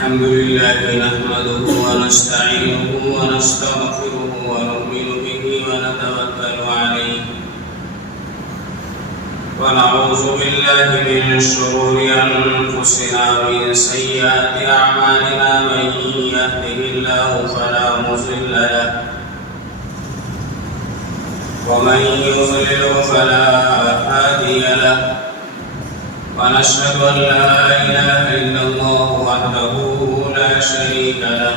الحمد لله نحمده ونستعينه ونستغفره ونؤمن به ونتوكل عليه ونعوذ بالله من شرور أنفسنا ومن سيئات أعمالنا من يهده الله فلا مضل له ومن يضلل فلا هادي له ونشهد أن لا إله إلا الله وحده لا شريك له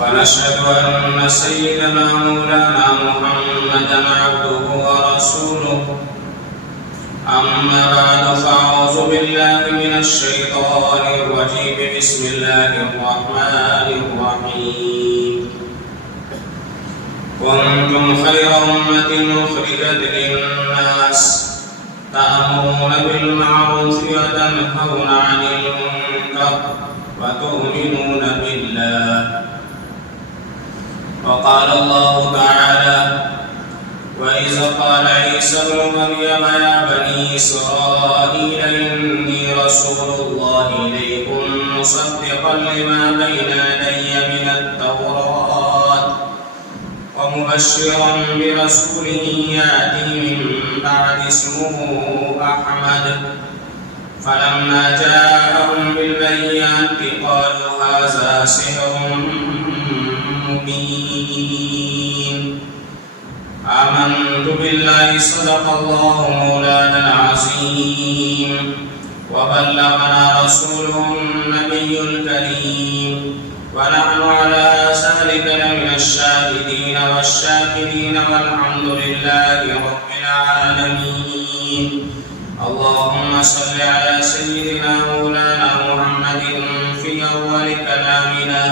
ونشهد أن سيدنا مولانا محمدا عبده ورسوله أما بعد فأعوذ بالله من الشيطان الرجيم بسم الله الرحمن الرحيم كنتم خير أمة أخرجت للناس تأمرون بالمعروف وتنهون عن المنكر وتؤمنون بالله وقال الله تعالى وإذ قال عيسى ابن مريم يا بني إسرائيل إني رسول الله إليكم مصدقا لما بين يدي من التوراة ومبشرا برسول يأتي من بعد اسمه أحمد فلما جاءهم بالبينات قالوا هذا سحر مبين آمنت بالله صدق الله مولانا العظيم وبلغنا رسوله النبي الكريم ونحن على ذلك لمن الشاهدين والشاكرين والحمد لله رب العالمين اللهم صل على سيدنا مولانا محمد في أول كلامنا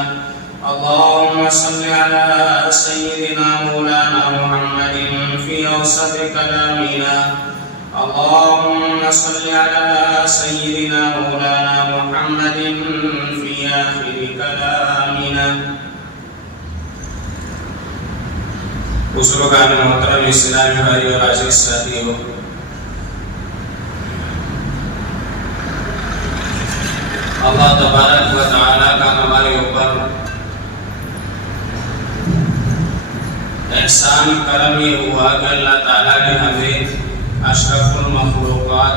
اللهم صل على سيدنا مولانا محمد في أوسط كلامنا اللهم صل على سيدنا مولانا محمد في آخر كلامنا بزرگان محترم اسلامی بھائی اور عزیز ساتھیوں، اللہ تبارک و تعالی کا ہمارے اوپر احسان کرم یہ ہوا کہ اللہ تعالیٰ نے ہمیں اشرف المخلوقات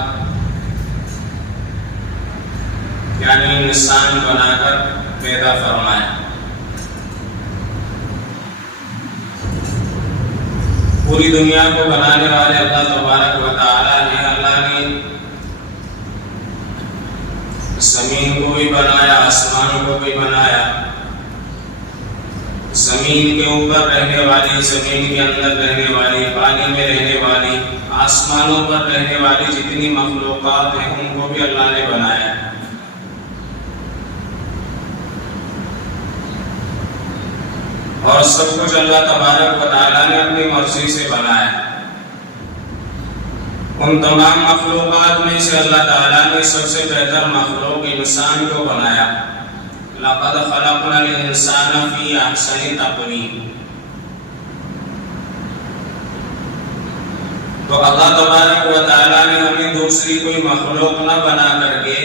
یعنی انسان بنا کر پیدا فرمایا۔ پوری دنیا کو بنانے والے اللہ تبارک و تعالیٰ نے زمین کو بھی بنایا، آسمان کو بھی بنایا، زمین کے اوپر رہنے والی، زمین کے اندر رہنے والی، پانی میں رہنے والی، آسمانوں پر رہنے والی جتنی مخلوقات ہیں ان کو بھی اللہ نے بنایا۔ اور سب کچھ اللہ تبارک و تعالیٰ نے اپنی مرضی سے بنایا۔ ان تمام مخلوقات میں سے اللہ تعالیٰ نے سب سے بہتر مخلوق انسان کو بنایا۔ لقد خلقنا الانسان فی احسن تقویم۔ تو اللہ تبارک و تعالیٰ نے ہمیں دوسری کوئی مخلوق نہ بنا کر کے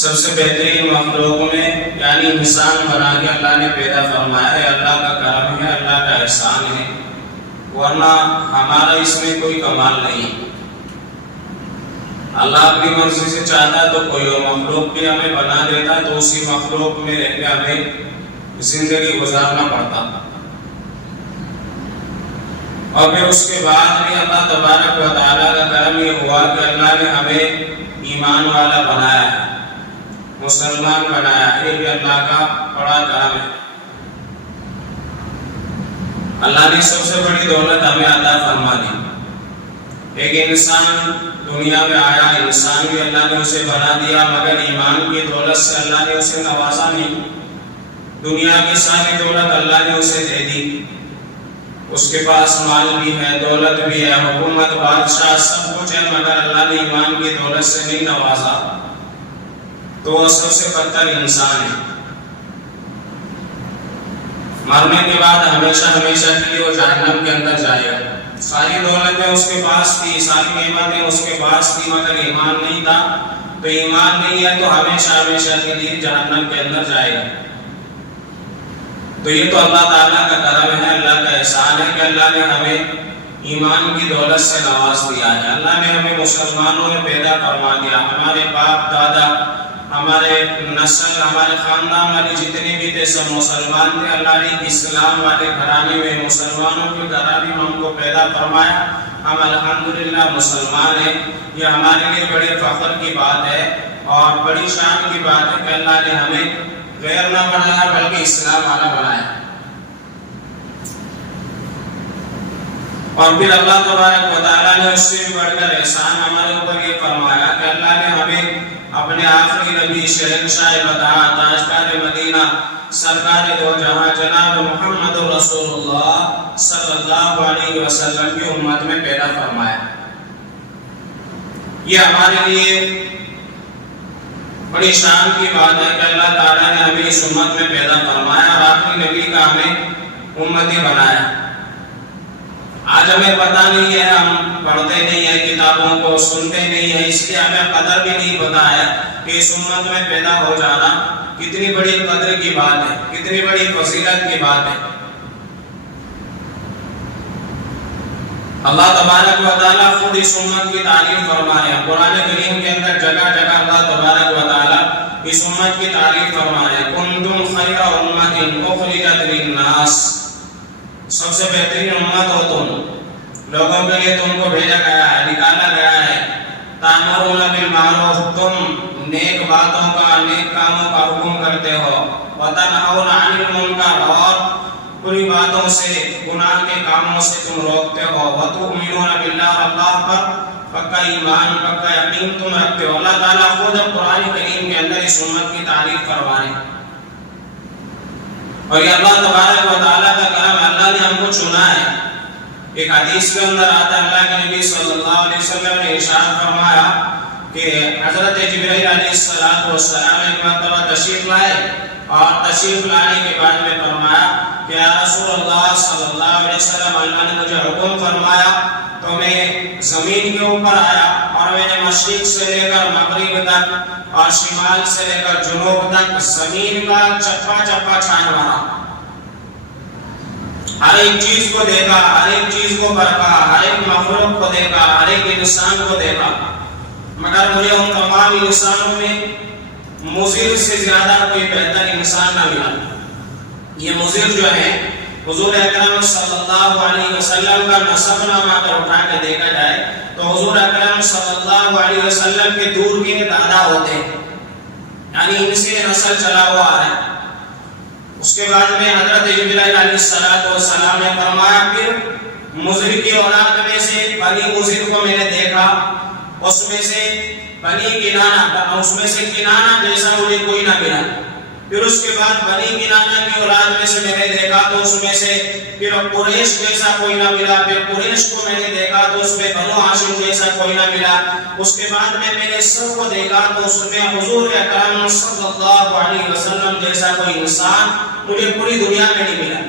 سب سے بہترین مخلوق میں یعنی انسان بنا کے اللہ نے پیدا فرمایا ہے۔ اللہ کا کرم ہے، اللہ کا احسان ہے، ورنہ ہمارا اس میں کوئی کمال نہیں۔ اللہ اپنی مرضی سے چاہتا تو کوئی اور مخلوق بھی ہمیں بنا دیتا تو اسی مخلوق میں رہ کے ہمیں زندگی گزارنا پڑتا، اور پھر اس کے بعد بھی اللہ تبارک و تعالیٰ کا کرم یہ ہوا کہ اللہ نے ہمیں ایمان والا بنایا ہے، مسلمان بنایا ہے۔ یہ بھی اللہ کا بڑا کرم ہے۔ اللہ نے سب سے بڑی دولت ہمیں عطا فرما دی۔ ایک انسان دنیا میں آیا، انسان بھی اللہ نے اسے بنا دیا، مگر ایمان کی دولت سے اللہ نے اسے نوازا نہیں۔ دنیا کی ساری دولت اللہ نے اسے دے دی، اس کے پاس مال بھی ہے، دولت بھی ہے، حکومت، بادشاہ، سب کچھ ہے، مگر اللہ نے ایمان کی دولت سے نہیں نوازا، تو وہ سب سے بدتر انسان ہے۔ مرنے کے بعد ہمیشہ ہمیشہ کے لیے وہ جہنم کے اندر جائے گا۔ ساری دولتیں اس کے پاس تھی، ساری نعمتیں اس کے پاس تھی، مگر ایمان نہیں تھا، تو ایمان نہیں ہے تو ہمیشہ ہمیشہ کے لیے جہنم کے اندر جائے گا۔ تو یہ تو اللہ تعالیٰ کا کرم ہے، اللہ کا احسان ہے کہ اللہ نے ہمیں ایمان کی دولت سے نواز دیا ہے۔ اللہ نے ہمیں مسلمانوں میں پیدا فرما دیا۔ ہمارے باپ دادا، ہمارے نسل، ہمارے خاندان والے جتنے بھی تھے سب مسلمان تھے۔ اللہ نے اسلام والے گھرانے میں، مسلمانوں کے گھرانے میں ہم کو پیدا فرمایا۔ ہم الحمدللہ مسلمان ہیں۔ یہ ہمارے لیے بڑے فخر کی بات ہے اور بڑی شان کی بات ہے کہ اللہ نے ہمیں غیر نہ بنایا بلکہ اسلام والا بنایا۔ اور پھر اللہ تبارک و تعالیٰ نے اس سے بھی بڑھ کر احسان ہمارے اوپر یہ فرمایا کہ اللہ نے ہمیں اپنے آخری نبی شہنشاہ بطاعہ تاجدار مدینہ سرکار دو جہاں جناب محمد رسول اللہ صلی اللہ علیہ وسلم کی امت میں پیدا فرمایا۔ یہ ہمارے لیے بڑی شان کی بات ہے کہ اللہ تعالیٰ نے ہمیں اس امت میں پیدا فرمایا اور آخری نبی کا ہمیں امتی بنایا۔ آج ہمیں پتہ نہیں ہے، ہم پڑھتے نہیں ہیں کتابوں کو، سنتے نہیں ہیں، اس لیے ہمیں قدر بھی نہیں پتہ ہے کہ اس امت میں پیدا ہو جانا کتنی بڑی قدر کی بات ہے، کتنی بڑی فضیلت کی بات ہے۔ اللہ تبارک و تعالیٰ خود اس امت کی تعریف فرما رہے ہیں۔ قرآن کریم کے اندر جگہ جگہ اللہ تبارک و تعالیٰ اس امت کی تعریف فرما رہے ہیں۔ کنتم خیر امت اخرجت للناس، سب سے بہترین امت ہو تم، لوگوں کے لیے تم کو بھیجا گیا ہے، نکالا گیا ہے۔ تأمرون بالمعروف، تم نیک باتوں کا، نیک کاموں کا حکم کرتے ہو۔ وتنہون عن المنکر، اور بری باتوں سے، گناہ کے کاموں سے تم روکتے ہو۔ وتؤمنون باللہ، اللہ پر پکا ایمان، پکا یقین تم رکھتے ہو۔ اللہ تعالیٰ خود قرآن کریم کے اندر اس امت کی تعریف کروا رہے ہیں۔ اور یہ اللہ تبارک و تعالیٰ کا کرم ہے، اللہ نے ہم کو چنا ہے۔ ایک حدیث کے اندر آتا ہے، اللہ کے نبی صلی اللہ علیہ وسلم نے ارشاد فرمایا کہ حضرت جبرائیل علیہ السلام ایک مرتبہ تشریف لائے اور تشریف لانے کے بعد میں فرمایا کہ یا رسول اللہ صلی اللہ علیہ وسلم، اللہ نے مجھے حکم فرمایا تو میں زمین کے اوپر آیا اور میں نے مشرق سے لے کر مغرب تک اور شمال سے لے کر جنوب تک زمین کا چپا چپا چھان مارا، ہر ایک چیز کو دیکھا، ہر ایک چیز کو پرکھا، ہر ایک مخلوق کو دیکھا، ہر ایک انسان کو دیکھا، مگر مجھے ان تمام انسانوں میں مضر سے زیادہ کوئی بہتر انسان نہ ملا۔ یہ مضر جو ہے حضور اکرم صلی اللہ علیہ وسلم کا نسب نامہ اگر اٹھا کے دیکھا جائے تو حضور اکرم صلی اللہ علیہ وسلم کے دور کے دادا ہوتے ہیں، یعنی ان سے نسل چلا ہوا آ رہا ہے۔ اس کے بعد میں حضرت جبرائیل علیہ السلام نے فرمایا پھر مضر کی اولاد میں سے بنی مضر کو میں نے دیکھا، اس میں سے بنی کنانہ، اس میں سے کنانہ جیسا مجھے کوئی نہ ملا۔ پھر اس کے بعد بنی کنانہ کی اولاد میں سے میں نے دیکھا تو اس میں سے پھر قریش جیسا کوئی نہ ملا۔ پھر قریش کو میں نے دیکھا تو اس میں بنو ہاشم جیسا کوئی نہ ملا۔ اس کے بعد میں نے سب کو دیکھا تو اس میں حضور اکرم صلی اللہ علیہ وسلم جیسا کوئی انسان مجھے پوری دنیا میں نہیں ملا۔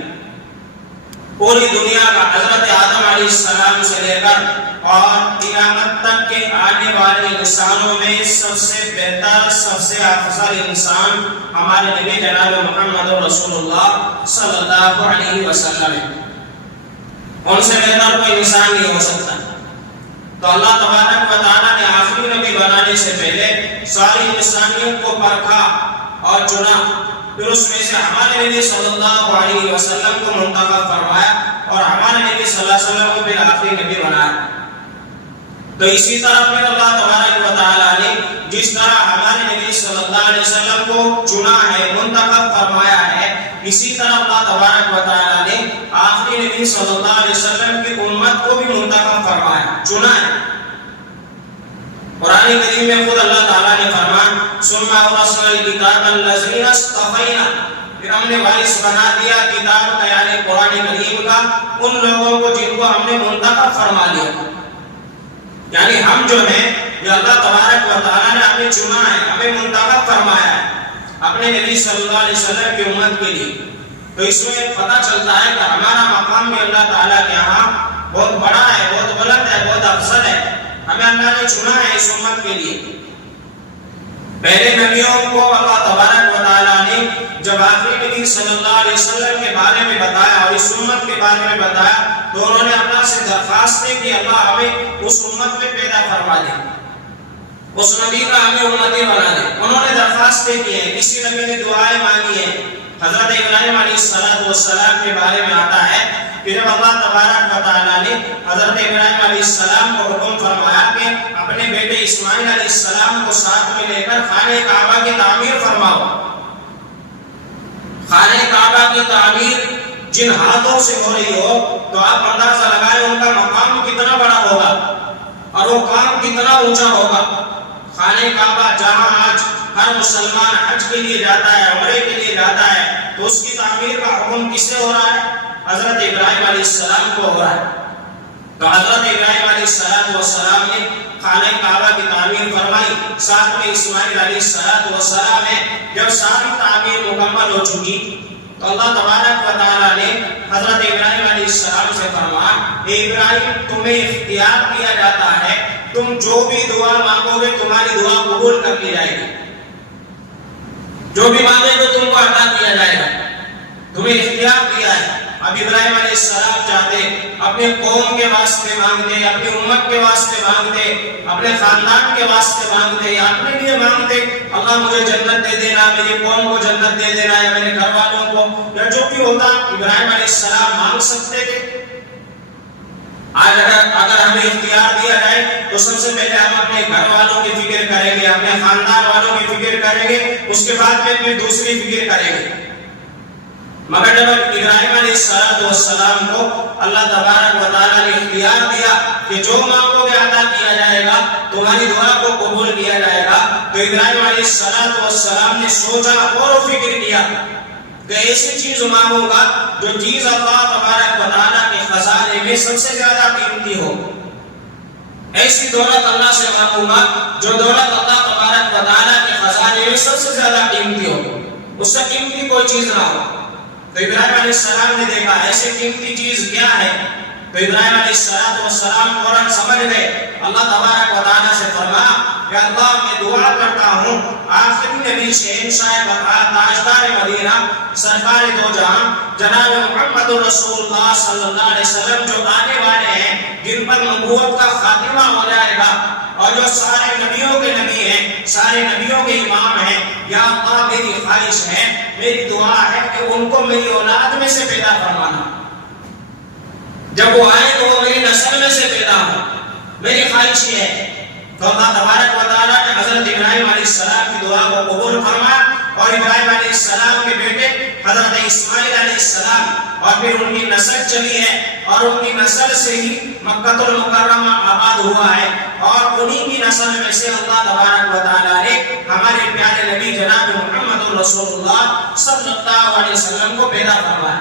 پوری دنیا کا حضرت آدم علیہ السلام سے لے کر اور قیامت تک کے آنے والے انسانوں میں سب سے بہتر، سب سے افضل انسان ہمارے نبی جناب محمد رسول اللہ صلی اللہ علیہ وسلم ہے۔ ان سے بہتر کوئی انسان نہیں ہو سکتا۔ تو اللہ تبارک و تعالیٰ نے آخری نبی بنانے سے پہلے ساری انسانیت کو پرکھا اور چنا، پھر اس میں سے ہمارے نبی صلی اللہ علیہ وسلم کو منتخب فرمایا اور ہمارے نبی صلی اللہ علیہ وسلم کو پھر آخری نبی بنایا۔ تو اسی طرح پھر اللہ تبارک و تعالیٰ نے جس طرح ہمارے نبی صلی اللہ علیہ وسلم کو چنا ہے، منتخب فرمایا ہے، اسی طرح اللہ تبارک و تعالیٰ نے آخری نبی صلی اللہ علیہ وسلم کی امت کو بھی منتخب فرمایا، چنا ہے۔ قرآن کریم میں خود اللہ تعالیٰ نے فرمایا ثم اورثنا الکتاب الذین اصطفینا، پھر ہم نے وارث بنا دیا کتاب کا یعنی قرآن کریم کا ان لوگوں کو جن کو ہم نے منتخب فرما لیا۔ یعنی ہم جو ہیں یہ اللہ تبارک و تعالیٰ نے ہمیں چنا ہے، ہمیں منتخب فرمایا ہے اپنے نبی صلی اللہ علیہ وسلم کی امت کے لیے۔ تو اس میں پتہ چلتا ہے کہ ہمارا مقام بھی اللہ تعالیٰ کے یہاں بہت بڑا ہے، بہت بلند ہے، بہت افضل ہے۔ ہمیں اللہ نے چنا ہے اس امت کے لیے۔ پہلے نبیوں کو اللہ تبارک و تعالیٰ نے جب آخری نبی صلی اللہ علیہ وسلم کے بارے میں بتایا اور اس امت کے بارے میں بتایا تو انہوں نے اللہ سے درخواستیں کی اللہ ہمیں اس امت میں پیدا فرما دے، اس نبی کا ہمیں امتی بنا دے۔ انہوں نے درخواستیں کی ہیں، کسی نبی نے دعائیں مانگی ہیں۔ حضرت ابراہیم علیہ السلام کے بارے میں آتا ہے کہ جب اللہ تبارک و تعالیٰ نے حضرت ابراہیم علیہ السلام کو حکم فرمایا کہ اپنے بیٹے اسماعیل علیہ السلام کو ساتھ میں لے کر خانہ کعبہ کی تعمیر فرماؤ۔ خانہ کعبہ کی تعمیر جن ہاتھوں سے ہو رہی ہو تو آپ اندازہ لگائیں ان کا مقام کتنا بڑا ہوگا اور وہ کام کتنا اونچا ہوگا۔ خانہ کعبہ جہاں آج ہر مسلمان حج کے لیے جاتا ہے، عمرے کے لیے جاتا ہے، تو اس کی تعمیر کا حکم کس سے ہو رہا ہے؟ حضرت ابراہیم علیہ السلام کو ہو رہا ہے۔ تو حضرت ابراہیم علیہ السلام نے خانہ کعبہ کی تعمیر فرمائی، ساتھ میں اسماعیل علیہ السلام ہے۔ جب ساری تعمیر مکمل ہو چکی تو اللہ تبارک و تعالیٰ نے حضرت ابراہیم علیہ السلام سے فرمایا، اے ابراہیم تمہیں اختیار دیا جاتا ہے، تم جو بھی دعا مانگو گے تمہاری دعا قبول کر لی جائے گی، جو بھی مانگے گے تم کو عطا کیا جائے گا، تمہیں اختیار دیا ہے۔ اب ابراہیم علیہ السلام چاہتے اپنے قوم کے واسطے مانگتے، اپنی امت کے واسطے مانگتے، اپنے خاندان کے واسطے مانگتے یا اپنے لیے مانگتے، اللہ مجھے جنت دے دینا، میری قوم کو جنت دے دینا، یا میرے گھر والوں کو، یا جو بھی ہوتا ابراہیم علیہ السلام مانگ سکتے تھے۔ آج اگر ہمیں اختیار دیا جائے تو سب سے پہلے ہم اپنے گھر والوں کی فکر کریں گے، اپنے خاندان والوں کی فکر کریں گے، اس کے بعد میں اپنی دوسری فکر کریں گے۔ مگر جب ابراہیم علیہ السلام کو اللہ تبارک و تعالیٰ نے اختیار دیا کہ جو مانگو گے عطا کیا جائے گا، تمہاری دعا کو قبول کیا جائے گا، تو ابراہیم علیہ السلام نے سوچا اور فکر کیا کہ ایسی چیز مانگوں گا جو چیز اللہ تبارک و تعالیٰ کے خزانے میں سب سے زیادہ قیمتی ہو۔ ایسی دولت اللہ سے مانگوں گا جو دولت اللہ تبارک و تعالیٰ کے خزانے میں سب سے زیادہ قیمتی ہو، اس سے قیمتی کوئی چیز نہ ہو۔ تو ابراہیم علیہ السلام نے دیکھا ایسی قیمتی چیز کیا ہے، تو ابراہیم علیہ السلام فوراً سمجھ گئے۔ اللہ تبارک و تعالیٰ سے فرمایا کہ اللہ میں دعا کرتا ہوں آخری نبی شہنشاہ بقاء تاجدار مدینہ سرکار دو جہاں جناب محمد رسول اللہ صلی اللہ علیہ وسلم جو آنے والے ہیں، جن پر نبوت کا خاتمہ ہو جائے گا اور جو سارے نبیوں کے نبی ہیں، سارے نبیوں کے امام ہیں، یا اللہ میری خواہش ہے، میری دعا ہے کہ ان کو میری اولاد میں سے پیدا فرمانا، جب وہ آئے تو وہ میری نسل میں سے پیدا ہو، میری خواہش یہ ہے۔ تو اللہ تبارک و تعالیٰ نے حضرت ابراہیم علیہ السلام کی دعا کو قبول فرمایا اور ابراہیم علیہ السلام کے بیٹے حضرت اسماعیل علیہ السلام اور پھر ان کی نسل چلی ہے اور ان کی نسل سے ہی مکہ المکرمہ آباد ہوا ہے، اور انہی کی نسل میں سے اللہ تبارک و تعالیٰ نے ہمارے پیارے نبی جناب محمد رسول اللہ صلی اللہ علیہ وسلم کو پیدا فرمایا۔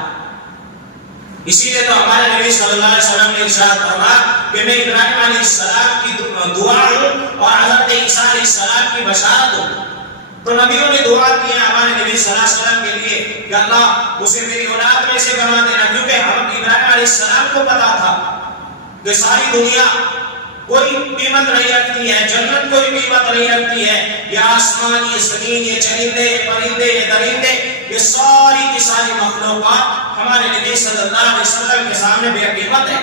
اسی لیے تو ہمارے نبی صلی اللہ علیہ وسلم نے ارشاد فرمایا کہ میں ابراہیم علیہ السلام کی دعا ہوں اور حضرت عیسیٰ علیہ السلام کی بشارت ہوں۔ تو نبیوں نے دعا کی ہے ہمارے نبی صلی اللہ علیہ وسلم کے لیے کہ اللہ اسے میری اولاد میں سے بنا دینا، کیونکہ ہم ابراہیم علیہ السلام کو پتا تھا کہ ساری دنیا کوئی قیمت نہیں رکھتی ہے، جنت کوئی قیمت نہیں رکھتی ہے، یہ آسمان، یہ زمین، یہ چرندے، یہ پرندے، یہ درندے، یہ ساری کی ساری مخلوقات ہمارے نبی صلی اللہ علیہ وسلم کے سامنے بے قیمت ہے،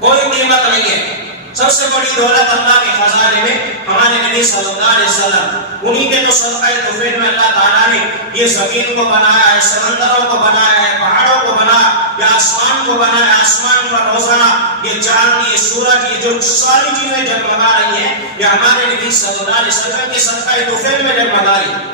کوئی قیمت نہیں ہے۔ سب سے بڑی دولت اللہ کے خزانے میں ہمارے نبی صلی اللہ علیہ وسلم، انہی کے تو صدقہ توفیق میں اللہ تعالیٰ نے یہ زمین کو بنایا ہے، سمندروں کو بنایا ہے، پہاڑوں کو بنایا، یہ آسمان کو بنایا، آسمان پر روزانہ یہ چاند، یہ سورج، یہ جو ساری چیزیں جگمگا رہی ہیں، یہ ہمارے نبی صلی اللہ علیہ وسلم کے صدقہ توفیق میں جگمگا رہی ہے۔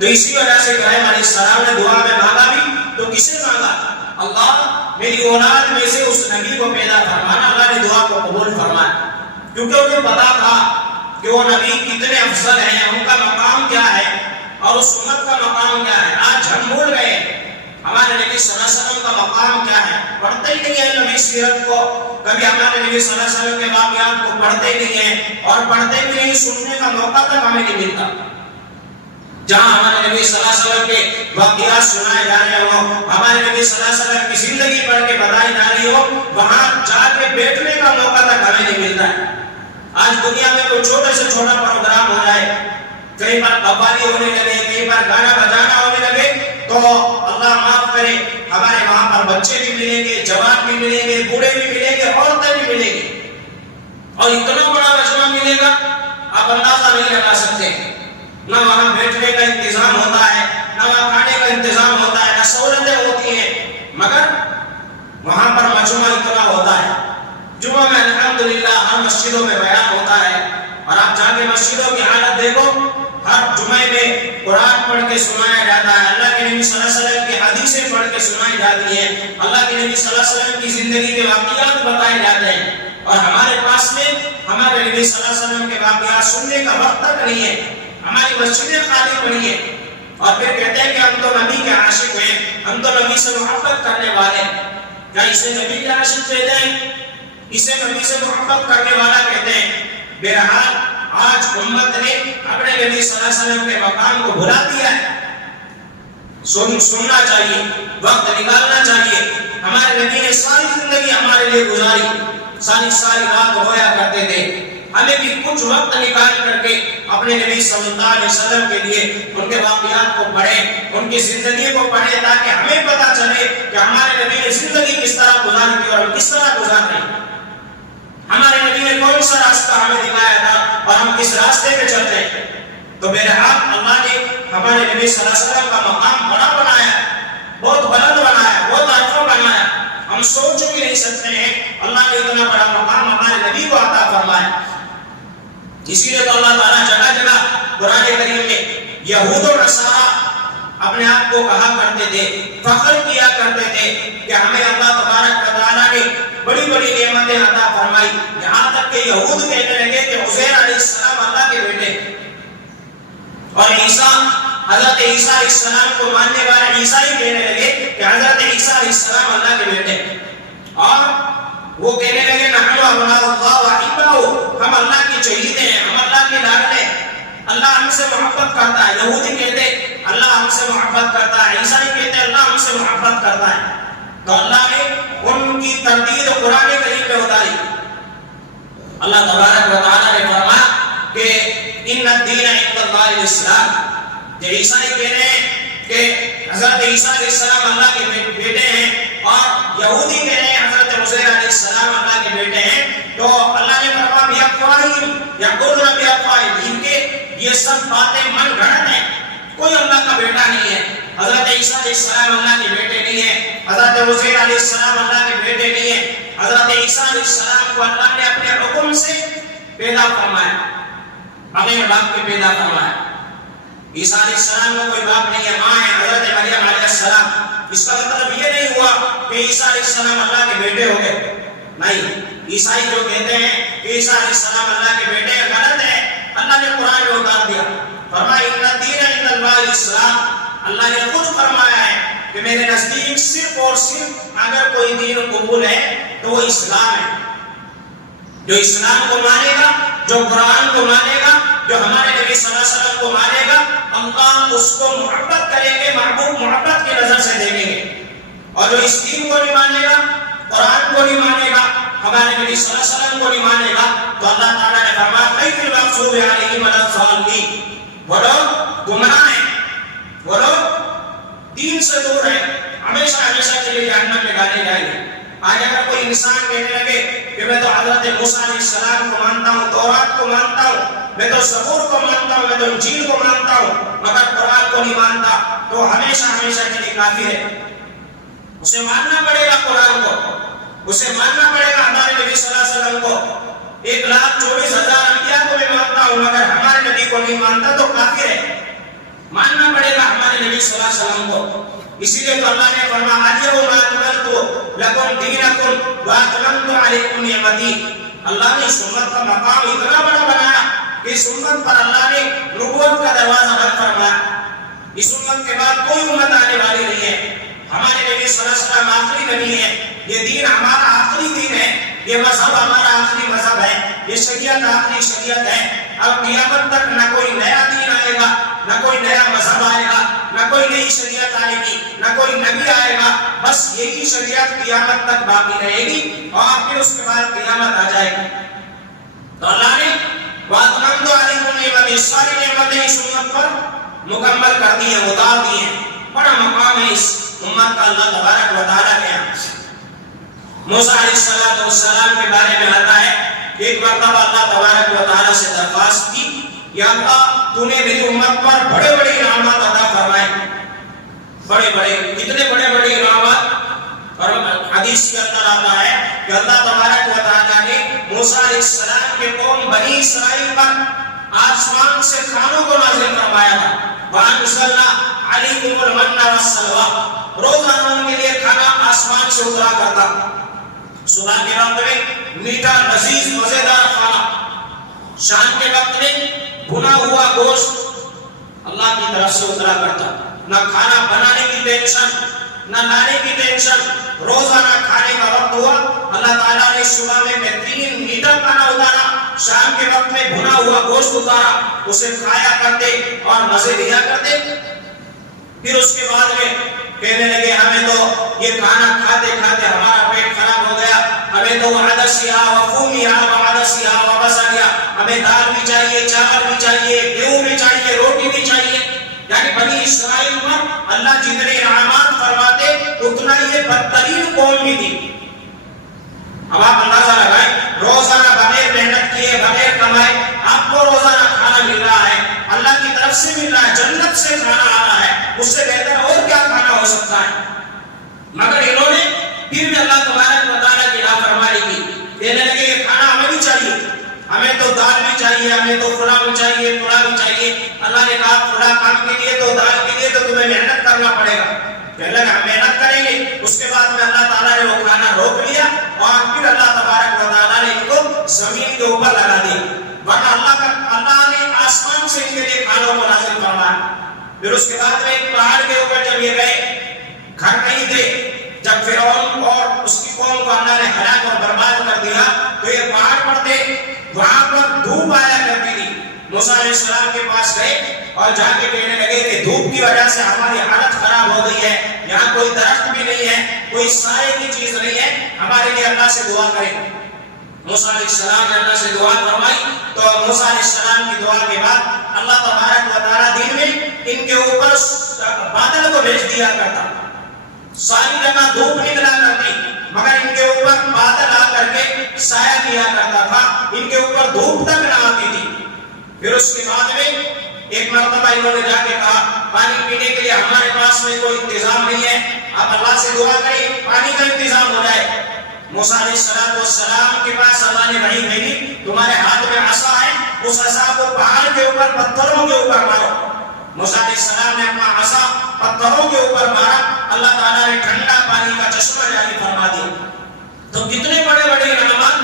تو اسی وجہ سے ابراہیم علیہ السلام نے دعا میں مانگا بھی تو کسے مانگا؟ اللہ میری اولاد میں سے اس نبی کو پیدا فرمانا۔ اللہ نے دعا کو قبول فرمایا کیونکہ انہیں پتا تھا کہ وہ نبی کتنے افضل ہیں، ان کا مقام کیا ہے اور اس امت کا مقام کیا ہے۔ آج ہم بھول گئے ہمارے نبی صلی اللہ علیہ وسلم کا مقام کیا ہے، پڑھتے ہی نہیں ہیں نبی سیرت کو، کبھی ہمارے نبی صلی اللہ علیہ وسلم کے واقعات کو پڑھتے ہی نہیں ہیں، اور پڑھتے بھی نہیں، سننے کا موقع تک ہمیں نہیں ملتا۔ جہاں ہمارے نبی صلی اللہ علیہ وسلم کے واقعات سنائے جا رہے ہوں، ہمارے نبی صلی اللہ علیہ وسلم کی زندگی پڑھ کے بتائی جا رہی ہو، وہاں جا کے بیٹھنے کا موقع تک ہمیں نہیں ملتا ہے۔ آج دنیا میں کوئی چھوٹے سے چھوٹا پروگرام ہو جائے، کہیں پر قوالی ہونے لگے، کہیں پر گانا بجانا ہونے لگے، تو اللہ معاف کرے ہمارے وہاں پر بچے بھی ملیں گے، جوان بھی ملیں گے، بوڑھے بھی ملیں گے، عورتیں بھی ملیں گی، اور اتنا بڑا مجمع ملے گا آپ اندازہ نہیں لگا سکتے۔ نہ وہاں بیٹھنے کا انتظام ہوتا ہے، نہ وہاں کھانے کا انتظام ہوتا ہے، نہ سہولتیں ہوتی ہیں، مگر وہاں پر مجمع اتنا ہوتا ہے۔ جمعہ میں الحمدللہ ہر مسجدوں میں بیان ہوتا ہے، اور آپ جا کے مسجدوں کی حالت دیکھو، ہر جمعے میں قرآن پڑھ کے سنایا جاتا ہے، اللہ کے نبی صلی اللہ علیہ وسلم کی حدیثیں پڑھ کے سنائی جاتی ہیں، اللہ کے نبی صلی اللہ علیہ وسلم کی زندگی کے واقعات بتائے جاتے ہیں، اور ہمارے پاس میں ہمارے نبی صلی اللہ علیہ وسلم کے واقعات سننے کا وقت تک نہیں ہے، ہماری مسجدیں خالی پڑی ہیں، اور پھر کہتے ہیں کہ ہم تو نبی کے عاشق ہیں، ہم تو نبی سے محبت کرنے والے ہیں۔ کیا اسے نبی کے عاشق کہتے ہیں؟ اسے نبی سے محبت کرنے والا کہتے ہیں؟ بہرحال آج امت نے اپنے نبی صلی اللہ علیہ وسلم کے مقام کو بھلا دیا ہے۔ سننا چاہیے، وقت نکالنا چاہیے۔ ہمارے نبی نے ساری زندگی ہمارے لیے گزاری، ساری رات رویا کرتے تھے، ہمیں بھی کچھ وقت نکال کر کے اپنے نبی صلی اللہ علیہ وسلم کے لیے ان کے واقعات کو پڑھیں، ان کی زندگی کو پڑھیں، تاکہ ہمیں پتہ چلے کہ ہمارے نبی نے زندگی کس طرح گزاری تھی اور ہم کس طرح گزار رہے ہیں، ہمارے نبی نے کون سا راستہ ہمیں دکھایا تھا اور ہم کس راستے پہ چل رہے ہیں۔ تو بہرحال اللہ نے ہمارے نبی صلی اللہ علیہ وسلم کا مقام بڑا بنایا، بہت بلند بنایا، بہت عظیم بنایا، ہم سوچ بھی نہیں سکتے ہیں اللہ نے اتنا بڑا مقام ہمارے نبی کو عطا فرمایا۔ اسی لیے تو اللہ تعالیٰ جگہ جگہ قرآن کریم میں یہود و نصارہ اپنے آپ کو کہا کرتے تھے، فخر کیا کرتے تھے کہ ہمیں اللہ تبارک و تعالیٰ نے بڑی بڑی نعمتیں عطا فرمائی، یہاں تک کہ یہود کہنے لگے کہ عزیر علیہ السلام اللہ کے بیٹے، اور عیسیٰ حضرت عیسیٰ علیہ السلام کو ماننے والے عیسائی کہنے لگے کہ حضرت عیسیٰ علیہ السلام اللہ کے بیٹے، اور وہ کہنے لگے نحن ابناء اللہ واحبہ، ہم اللہ کی چہیتے ہیں، ہم اللہ کے لاڈلے ہیں، اللہ ہم سے محبت کرتا ہے۔ یہودی کہتے اللہ ہم سے محبت کرتا ہے، عیسائی کہتے اللہ ہم سے محبت کرتا ہے۔ تو اللہ نے ان کی تردید قرآن کریم میں اتاری۔ اللہ تبارک و تعالیٰ نے فرمایا کہ ان الدین عند اللہ الاسلام، جو عیسائی کہہ رہے ہیں کہ حضرت عیسیٰ علیہ السلام اللہ کے بیٹے ہیں، اور یہودی کہہ رہے ہیں حضرت عزیر علیہ السلام اللہ کے بیٹے ہیں، تو اللہ نے فرمایا بیافواہہم یقولون بیافواہہم، ان کے یہ سب باتیں من گھڑت ہیں، کوئی اللہ کا بیٹا نہیں ہے، حضرت عیسیٰ علیہ السلام اللہ کے بیٹے نہیں ہیں، حضرت عزیر علیہ السلام اللہ کے بیٹے نہیں ہیں، حضرت عیسیٰ علیہ السلام کو اللہ نے اپنے حکم سے پیدا فرمایا، بغیر باپ کے پیدا فرمایا۔ عیسیٰ علیہ السلام کو کوئی باپ نہیں ہے، ماں ہے حضرت مریم علیہ السلام۔ اس کا مطلب یہ نہیں ہوا کہ عیسیٰ علیہ السلام اللہ کے بیٹے ہو گئے، نہیں، عیسائی جو کہتے ہیں کہ عیسیٰ علیہ السلام اللہ کے بیٹے ہیں، غلط ہے۔ اللہ نے قرآن میں اتار دیا، فرمایا ان الدین عند اللہ الاسلام، اللہ نے خود فرمایا ہے کہ میرے نزدیک صرف اور صرف اگر کوئی دین قبول ہے تو وہ اسلام ہے۔ جو اسلام کو مانے گا، جو قرآن کو مانے گا، جو ہمارے نبی صلی اللہ علیہ وسلم کو مانے گا، اللہ اس کو محبت کریں گے، محبوب محبت کی نظر سے دیکھیں گے، اور جو اس دین کو نہیں مانے گا، قرآن کو نہیں مانے گا، ہمارے نبی صلی اللہ علیہ وسلم کو نہیں مانے گا، تو اللہ تعالیٰ نے فرمایا غیر المغضوب علیہم ولا الضالین، وہ لوگ گمراہ ہیں، وہ لوگ دین سے دور ہیں، ہمیشہ کے لیے جہنم میں ڈالے جائیں گے۔ آج اگر کوئی انسان کہنے لگے کہ میں تو حضرت موسیٰ علیہ السلام کو مانتا ہوں، تورات کو مانتا ہوں، میں تو زبور کو مانتا ہوں، میں تو انجیل کو مانتا ہوں، مگر قرآن کو نہیں مانتا، تو ہمیشہ کے لیے کافر ہے۔ اسے ماننا پڑے گا قرآن کو، اسے ماننا پڑے گا ہمارے نبی صلی اللہ علیہ وسلم کو۔ 1,24,000 انبیاء کو میں مانتا ہوں، مگر ہمارے نبی کو نہیں مانتا تو کافر ہے۔ ماننا پڑے گا ہمارے نبی صلی اللہ علیہ وسلم کو۔ اسی لیے تو اللہ نے فرمایا الیوم اکملت لکم دینکم واتممت علیکم نعمتی، اللہ نے اس امت کا مقام اتنا بڑا بنایا کہ اس امت پر اللہ نے نبوت کا دروازہ بند فرمایا۔ اس امت کے بعد کوئی امت آنے والی نہیں ہے، ہمارے نبی صلی اللہ علیہ وسلم آخری نبی ہے، یہ دین ہمارا آخری دین ہے، یہ مذہب ہمارا آخری مذہب ہے، یہ شریعت آخری شریعت ہے۔ اب قیامت تک نہ کوئی نیا دین آئے گا، نہ کوئی نیا مذہب آئے گا، نہ کوئی نئی شریعت آئے گی، نہ کوئی نبی آئے گا، بس یہی شریعت قیامت تک باقی رہے گی، اور پھر اس کے بعد قیامت آ جائے گی۔ تو اللہ نے ساری نعمتیں اس امت پر مکمل کر دی ہیں، اتار دی ہیں. بڑا مقام ہے اس امت کا اللہ تبارک و تعالیٰ کے یہاں. موسیٰ علیہ السلام کے بارے میں آتا ہے ایک مرتبہ اللہ تبارک و تعالیٰ سے درخواست کی، یا اللہ تو نے میری امت پر بڑے بڑے انعامات عطا فرمائے. بڑے بڑے کتنے بڑے بڑے انعامات. اور حدیث کے اندر آتا ہے کہ اللہ تبارک و تعالیٰ نے موسیٰ علیہ السلام کے قوم بنی اسرائیل پر آسمان سے کھانوں کو نازل فرمایا تھا. وَأَنزَلْنَا عَلَيْهِمُ الْمَنَّ وَالسَّلْوَىٰ. روزانہ ان کے لیے کھانا آسمان سے اترا کرتا. صبح کے وقت میں میٹھا لذیذ مزیدار کھانا، شام کے وقت میں بھنا ہوا گوشت اللہ کی طرف سے اترا کرتا. نہ کھانا بنانے کی ٹینشن، نہ لانے کی ٹینشن. روزانہ کھانے کا وقت ہوا، اللہ تعالیٰ نے صبح میں بہترین میٹھا کھانا اتارا، شام کے وقت میں بھنا ہوا گوشت اتارا. اسے کھایا کرتے اور مزے لیا کرتے. پھر اس کے بعد میں کہنے لگے ہمیں تو یہ کھانا کھاتے کھاتے ہمارا پیٹ خراب ہو گیا، ہمیں تو عدسیہ وفومیہ وعدسیہ وبصلیہ، ہمیں دال بھی چاہیے، چاول بھی چاہیے، گیہوں بھی چاہیے، روٹی بھی چاہیے. یعنی بنی اسرائیل پر اللہ جتنے انعامات فرماتے اتنا یہ بدترین قوم بھی تھی. اب آپ اندازہ لگائیں، روزانہ بغیر محنت کیے بغیر کمائے آپ کو روزانہ کھانا مل رہا ہے، اللہ کی طرف سے مل رہا ہے، جنت سے کھانا آ رہا ہے، اس سے بہتر اور کیا کھانا ہو سکتا ہے. مگر انہوں نے پھر بھی اللہ تبارک و تعالیٰ کی نافرمانی کی. کہنے لگے یہ کھانا ہمیں بھی چاہیے، ہمیں تو دال بھی چاہیے، ہمیں تو فلاں بھی چاہیے، فلاں بھی چاہیے. اللہ نے کہا فلاں کام کے لیے تو دال کے لیے تو تمہیں محنت کرنا پڑے گا. کہنے لگا ہم محنت کریں گے. اس کے بعد میں اللہ تعالیٰ نے وہ کھانا روک لیا اور پھر اللہ تبارک و تعالیٰ نے ان کو زمین کے اوپر لگا دیا. ورنہ اللہ نے آسمان سے ان کے لیے کھانوں کو نازل فرمایا. پھر اس کے بعد میں ایک پہاڑ کے اوپر جب یہ گئے، گھر نہیں تھے. جب فرعون اور اس کی قوم کو اللہ نے ہلاک اور برباد کر دیا تو یہ پہاڑ پر تھے، وہاں پر دھوپ آیا کرتی تھی. موسیٰ علیہ السلام کے پاس گئے اور جا کے کہنے لگے کہ دھوپ کی وجہ سے ہماری حالت خراب ہو گئی ہے، یہاں کوئی درخت بھی نہیں ہے، کوئی سائے کی چیز نہیں ہے، ہمارے لیے اللہ سے دعا کریں. موسیٰ علیہ السلام نے اللہ سے دعا فرمائی تو موسیٰ علیہ السلام کی دعا کے بعد اللہ تبارک و تعالیٰ دن میں ان کے اوپر بادل کو بھیج دیا کرتا. ساری جگہ دھوپ نکلا کرتی مگر ان کے اوپر بادل آ کر کے سایہ دیا کرتا تھا، ان کے اوپر دھوپ تک نہ آتی تھی. پھر اس کے بعد میں ایک مرتبہ انہوں نے جا کے کہا پانی پینے کے لیے ہمارے پاس میں کوئی انتظام نہیں ہے، آپ اللہ سے دعا کریں پانی کا انتظام ہو جائے. موسیٰ علیہ السلام کے پاس اللہ نے وحی بھیجی تمہارے ہاتھ میں عصا ہے، اس عصا کو پہاڑ کے اوپر پتھروں کے اوپر مارو. موسیٰ علیہ السلام نے اپنا عصا پتھروں کے اوپر مارا، اللہ تعالیٰ نے ٹھنڈا پانی کا چشمہ جاری فرما دیا. تو کتنے بڑے بڑے انعامات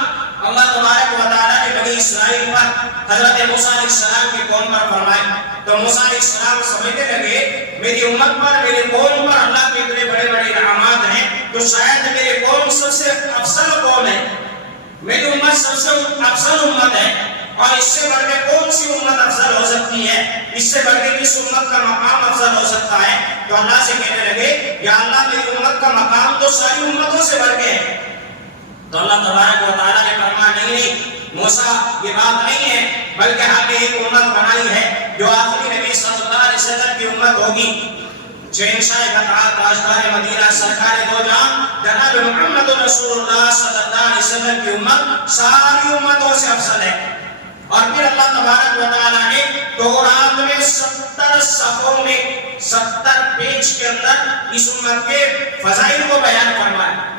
اللہ تبارک و تعالیٰ نے بنی اسرائیل پر حضرت موسیٰ علیہ السلام کی قوم پر فرمائے. تو موسیٰ علیہ السلام سمجھنے لگے میری امت پر میری قوم پر اللہ کے اتنے بڑے بڑے انعامات ہیں تو شاید میری قوم سب سے افضل قوم ہے، میری امت سب سے افضل امت ہے، اور اس سے بڑھ کے کون سی امت افضل ہو سکتی ہے، اس سے بڑھ کے کس امت کا مقام افضل ہو سکتا ہے. تو اللہ سے کہنے لگے یا اللہ میری امت کا مقام تو ساری امتوں سے بڑھ کے ہے. تو اللہ تبارک و تعالیٰ نے فرمایا نہیں موسیٰ یہ بات نہیں ہے، بلکہ ہم نے ایک امت بنائی ہے جو آخری نبی صلی اللہ علیہ وسلم کی امت ہوگی. شہنشاہ قطعات تاجدار مدینہ سرکار دو جہاں جناب محمد رسول اللہ صلی اللہ علیہ وسلم کی امت ساری امتوں سے افضل ہے. اور پھر اللہ تبارک و تعالیٰ نے تورات میں 70 صفحوں میں 70 پیج کے اندر اس امت کے فضائل کو بیان فرمایا.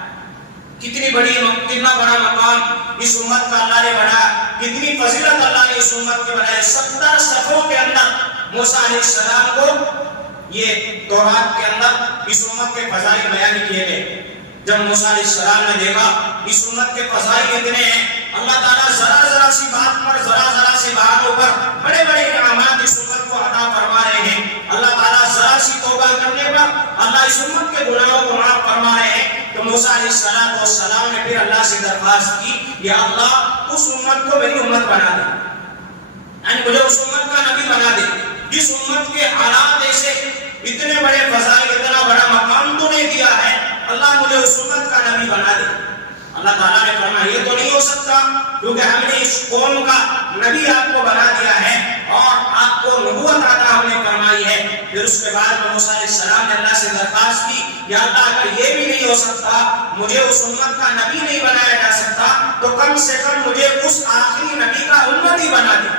کتنا بڑا مقام اس امت کا اللہ نے بڑھایا، کتنی فضیلت اللہ نے اس امت کے بنائے. 70 صفحوں کے اندر موسیٰ علیہ السلام کو یہ تورات کے اندر اس امت کے فضائل بیان کیے گئے. جب موسیٰ علیہ السلام نے دیکھا اس امت کے فضائل اتنے ہیں، اللہ تعالیٰ ذرا سی بات پر ذرا سی باتوں پر بڑے بڑے انعامات اس امت کو عطا فرما رہے ہیں. اللہ تعالیٰ ذرا سی توبہ کرنے پر اللہ اس امت کے گناہوں کو معاف فرما رہے ہیں. تو موسیٰ علیہ السلام نے پھر اللہ سے درخواست کی یا اللہ اس امت کو میری امت بنا دے، یعنی مجھے اس امت کا نبی بنا دے. جس امت کے حالات ایسے اتنے بڑے فضائل اتنا بڑا مقام تو نہیں دیا ہے، اللہ مجھے اس امت کا نبی بنا دے. اللہ تعالیٰ نے فرمایا یہ تو نہیں ہو سکتا کیونکہ ہم نے اس قوم کا نبی آپ کو بنا دیا ہے اور آپ کو نبوت عطا ہم نے فرمائی ہے۔ پھر اس کے بعد موسیٰ علیہ السلام نے اللہ سے درخواست کی، یا اللہ اگر یہ بھی نہیں ہو سکتا، مجھے اس امت کا نبی نہیں بنایا جا سکتا، تو کم سے کم مجھے اس آخری نبی کا امتی بنا دے،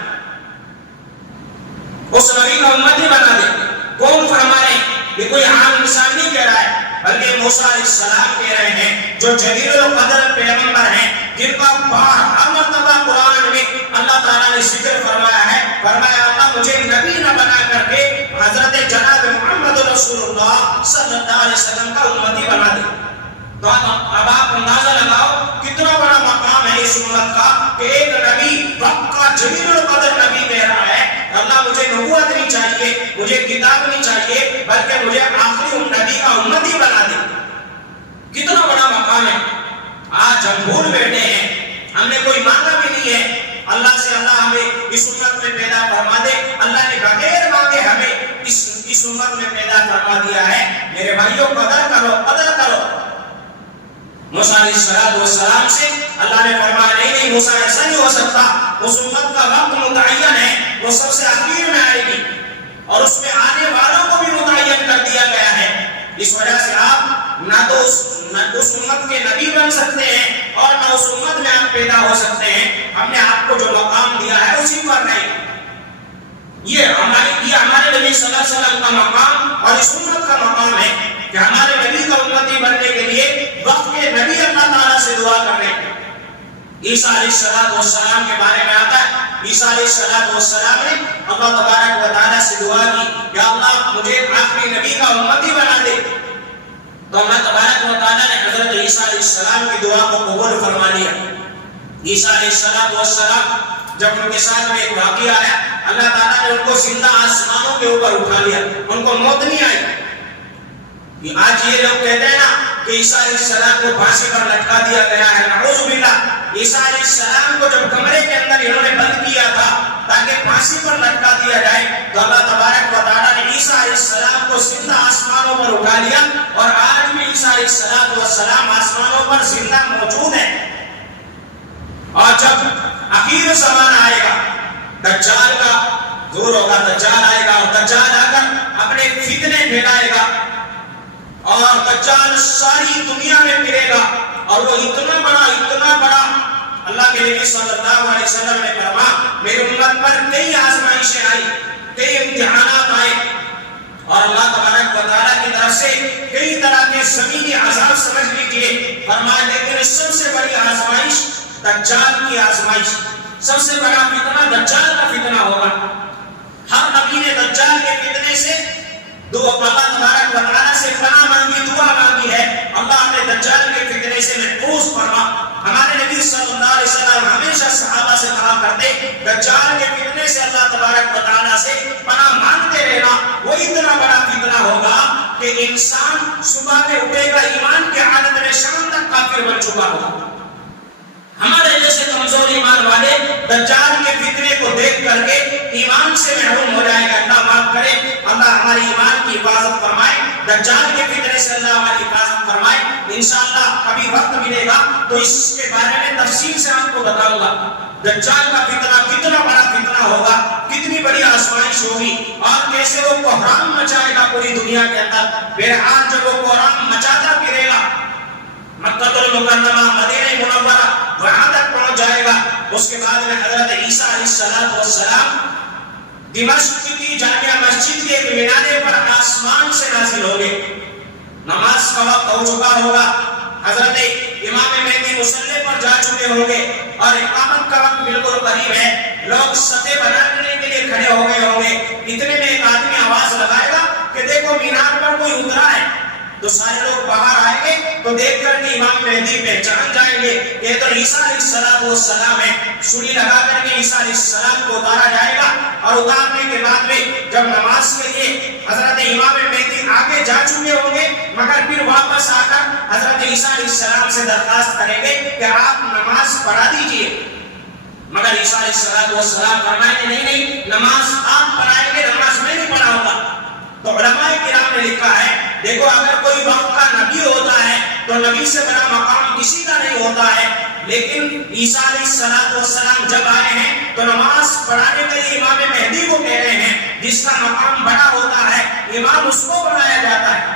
اس نبی کا امتی بنا دے۔ کون فرما رہے ہیں؟ یہ کوئی عام انسان نہیں کہہ رہا ہے، بلکہ موسیٰ علیہ السلام کہہ رہے ہیں، جو جلیل القدر پیغمبر ہیں، جن کا ہر مرتبہ قرآن میں اللہ تعالیٰ نے ذکر فرمایا ہے، فرمایا اللہ مجھے نبی نہ بنا کر کے حضرت جناب محمد رسول اللہ صلی اللہ علیہ وسلم کا امتی بنا دے۔ تو اب آپ اندازہ لگاؤ کتنا بڑا مقام ہے اس امت کا کہ ایک نبی وقت کا جلیل القدر نبی کہہ رہا ہے اللہ مجھے نبوت نہیں چاہیے، مجھے کتاب نہیں چاہیے، بلکہ مجھے آخری نبی کا امتی بنا دے۔ کتنا بڑا مقام ہے۔ آج ہم بھول بیٹھے ہیں، ہم نے کوئی مانگا بھی نہیں ہے اللہ سے اللہ ہمیں اس امت میں پیدا فرما دے۔ اللہ نے بغیر مانگے ہمیں اس امت میں پیدا فرما دیا ہے۔ میرے بھائیوں قدر کرو، قدر کرو۔ موسیٰ علیہ السلام سے اللہ نے فرمایا نہیں موسیٰ ایسا نہیں ہو سکتا، اس امت کا وقت متعین ہے، وہ سب سے آخر میں آئے گی اور اس میں آنے والوں کو بھی متعین کر دیا گیا ہے۔ اس وجہ سے آپ نہ تو اس امت کے نبی بن سکتے ہیں اور نہ اس امت میں آپ پیدا ہو سکتے ہیں۔ ہم نے آپ کو جو مقام دیا ہے اسی پر نہیں، یہ ہمارے نبی صلی اللہ علیہ وسلم کا مقام اور اس امت کا مقام ہے کہ ہمارے نبی کا امتی بننے کے لیے وقت کے نبی اللہ تعالیٰ سے دعا کر رہے ہیں۔ عیسیٰ علیہ السلام کے بارے میں آتا ہے، عیسیٰ علیہ السلام نے اللہ تبارک و تعالیٰ سے دعا کی، یا اللہ مجھے آخری نبی کا امتی بنا دے۔ تو اللہ تبارک و تعالیٰ نے حضرت عیسیٰ علیہ السلام کی دعا کو قبول فرما لیا۔ عیسیٰ علیہ السلام جب ان کے ساتھ میں ایک واقعہ آیا، اللہ تعالیٰ نے ان کو زندہ آسمانوں کے اوپر اٹھا لیا، ان کو موت نہیں آئی۔ آج یہ لوگ کہتے ہیں نا کہ عیسیٰ علیہ السلام کو پھانسی پر لٹکا دیا گیا ہے، نعوذ باللہ۔ عیسیٰ علیہ السلام کو جب کمرے کے اندر انہوں نے بند کیا تھا تاکہ پھانسی پر لٹکا دیا جائے، تو اللہ تبارک و تعالیٰ نے عیسیٰ علیہ السلام کو زندہ آسمانوں پر اٹھا لیا، اور آج بھی عیسیٰ علیہ السلام آسمانوں پر زندہ موجود ہیں۔ اور جب آخر زمانہ آئے گا، دجال کا ظہور ہوگا، دجال آئے گا اور دجال آ کر اپنے فتنے پھیلائے گا اور دجال ساری دنیا میں پھرے گا، اور وہ اتنا بڑا اللہ کے نبی صلی اللہ علیہ وسلم نے فرمایا میری امت پر کئی آزمائشیں آئی، کئی امتحانات آئے، اور اللہ تبارک و تعالیٰ کی طرف سے کئی طرح کے زمینی عذاب سمجھ لیجیے، فرمایا لیکن سب سے بڑی آزمائش دجال کی آزمائش، سب سے بڑا فتنہ دجال کا فتنہ ہوگا۔ ہر نبی نے دجال کے فتنے سے اللہ تبارک و تعالیٰ سے پناہ مانگی، دعا مانگی ہے، اللہ نے دجال کے فتنے سے محفوظ فرما۔ ہمارے نبی صلی اللہ علیہ وسلم ہمیشہ صحابہ سے کہا کرتے دجال کے فتنے سے اللہ تبارک و تعالیٰ سے پناہ مانگتے رہنا، وہ اتنا بڑا فتنہ ہوگا کہ انسان صبح میں اٹھے گا ایمان کے حالت میں شام تک کافر بن چکا ہوگا۔ ہمارے جیسے کمزور ایمان والے دجال کے فتنے کو دیکھ کر کے ایمان سے محروم ہو جائے گا۔ اللہ معاف کرے، اللہ ہماری ایمان کی حفاظت فرمائے، دجال کے فتنے سے اللہ ہماری حفاظت فرمائے۔ انشاءاللہ کبھی وقت ملے گا تو اس کے بارے میں تفصیل سے آپ کو بتاؤں گا، دجال کا فتنہ کتنا بڑا فتنہ ہوگا، کتنی بڑی آزمائش ہوگی، اور کیسے وہ کوہرام مچائے گا پوری دنیا کے اندر۔ بہرحال جب وہ کوہرام مچاتا پھرے گا، مکہ المکرمہ مدینہ منورہ وہاں تک پہنچ جائے گا، اس کے بعد میں حضرت عیسیٰ علیہ السلام دمشق کی جامع مسجد کے ایک مینارے پر آسمان سے نازل ہوں گے، نماز کا وقت ہو چکا ہوگا، حضرت امام مہدی مصلی پر جا چکے ہوں گے اور اقامت کا وقت بالکل قریب ہے، لوگ صفیں بنانے کے لیے کھڑے ہو گئے ہوں گے، اتنے میں ایک آدمی آواز لگائے گا کہ دیکھو مینار پر کوئی اترا ہے، تو سارے لوگ باہر آئیں گے تو دیکھ کر کے امام مہدی پہچان جائیں گے کہ تو عیسیٰ علیہ السلام ہے، چھری لگا کر کے عیسیٰ علیہ السلام کو اتارا جائے گا، اور اتارنے کے بعد میں جب نماز کے لیے حضرت امام مہدی آگے جا چکے ہوں گے، مگر پھر واپس آ کر حضرت عیسیٰ علیہ السلام سے درخواست کریں گے کہ آپ نماز پڑھا دیجئے، مگر عیسیٰ علیہ السلام فرمائیں گے نہیں، نماز آپ پڑھائیں گے، نماز میں نہیں پڑھاؤں گا۔ تو علماء کرام نے لکھا ہے دیکھو اگر کوئی وقت کا نبی ہوتا ہے تو نبی سے بڑا مقام کسی کا نہیں ہوتا ہے، لیکن عیسیٰ علیہ السلام جب آئے ہیں تو نماز پڑھانے کے لیے امام مہدی کو کہہ رہے ہیں جس کا مقام بڑا ہوتا ہے امام اس کو بنایا جاتا ہے،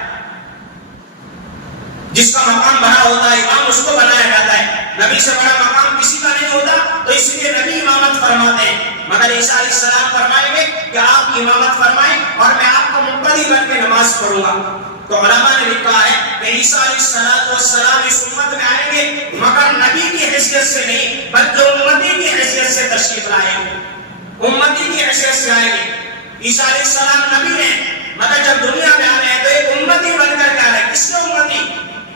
جس کا مقام بڑا ہوتا ہے امام اس کو بنایا جاتا ہے۔ نبی سے بڑا مقام کسی کا نہیں ہوتا، تو اس لیے نبی امامت فرماتے ہیں، مگر عیسیٰ علیہ السلام فرمائیں گے کہ آپ امامت فرمائیں اور میں آپ کو مقتدی بن کے نماز پڑھوں گا۔ تو علماء نے لکھا ہے کہ عیسیٰ علیہ السلام اس امت میں آئیں گے مگر نبی کی حیثیت سے نہیں بلکہ امتی کی حیثیت سے تشریف لائیں گے، امتی کی حیثیت سے آئیں گے۔ عیسیٰ علیہ السلام نبی ہیں مگر جب دنیا میں آنے ہیں تو ایک امتی بن کر کے آ رہے ہیں۔ کس کے امتی؟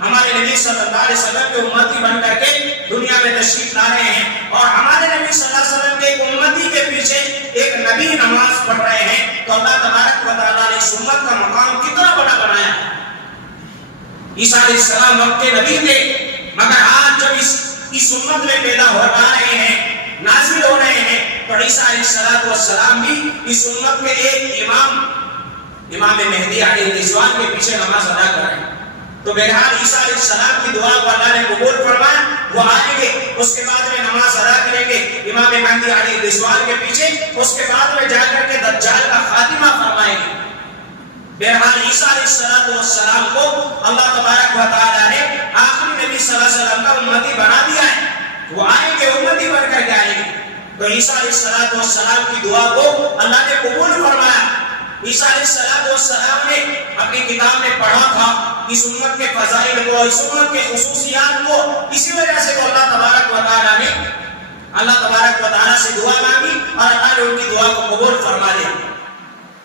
ہمارے نبی صلی اللہ علیہ وسلم کے امتی بن کر کے دنیا میں تشریف لا رہے ہیں، اور ہمارے نبی صلی اللہ علیہ وسلم کے ایک امتی کے پیچھے ایک نبی نماز پڑھ رہے ہیں۔ تو اللہ تبارک و تعالیٰ نے اس امت کا مقام کتنا بڑا بنایا۔ عیسیٰ علیہ السلام وقت کے نبی تھے مگر آج جب اس امت میں پیدا ہو رہے ہیں، نازل ہو رہے ہیں، تو عیسیٰ علیہ السلام بھی اس امت کے ایک امام مہدی علیہ السلام کے پیچھے نماز ادا کر رہے ہیں۔ تو بہرحال عیسیٰ علیہ السلام کی دعا کو اللہ نے قبول فرمایا، وہ آئیں گے، اس کے بعد میں نماز ادا کریں گے امام مہدی علیہ السلام کے پیچھے، اس کے بعد میں جا کر کے دجال کا خاتمہ فرمائیں گے۔ بہرحال عیسیٰ علیہ السلام کو اللہ تبارک و تعالیٰ نے آخری نبی صلی اللہ علیہ وسلم کا امتی بنا دیا ہے، وہ آئیں گے امتی بن کر کے آئیں گے۔ تو عیسیٰ علیہ السلام کی دعا کو اللہ نے قبول فرمایا۔ عیسیٰ علیہ السلام نے اپنی کتاب میں پڑھا تھا اس امت کے فضائل کو، اس امت کے خصوصیات کو، اسی وجہ سے تو اللہ تبارک و تعالیٰ سے دعا مانگی اور اللہ نے ان کی دعا کو قبول فرما لیا۔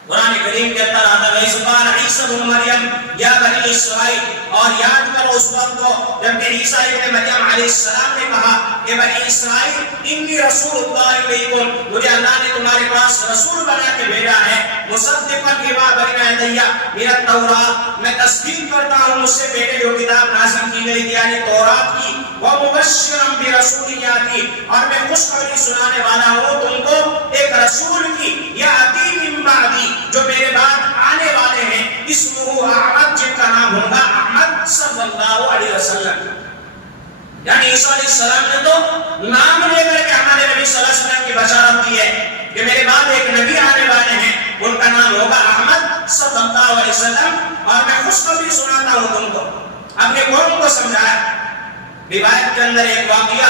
قرآن کریم کے اندر آتا ہے سبحان عیسیٰ ابن مریم یا بنی اسرائیل، اور یاد کرو اس وقت کو جب کہ عیسیٰ ابن مریم علیہ السلام نے کہا کہ بنی اسرائیل انی رسول اللہ علیکم، مجھے اللہ نے تمہارے پاس رسول بنا کے بھیجا ہے، مصدقا لما بین یدی من التوراۃ، میں تصدیق کرتا ہوں مجھ سے پہلے جو کتاب نازل کی گئی تھی یعنی تورات کی، ومبشرا برسول یاتی، اور میں خوشخبری سنانے والا ہوں تم کو ایک رسول کی، یاتی من بعدی، جو میرے بعد آنے والے ہیں، اسمہ احمد، جن کا نام ہوگا احمد صلی اللہ علیہ وسلم۔ یعنی عیسیٰ علیہ السلام نے تو نام لے کر کے ہمارے نبی صلی اللہ علیہ وسلم کی بشارت کی ہے کہ میرے بعد ایک نبی آنے والے ہیں، ان کا نام ہوگا احمد صلی اللہ علیہ وسلم، اور میں خوشخبری سناتا ہوں تم کو۔ اپنے قوم کو سمجھایا۔ روایت کے اندر ایک واقعہ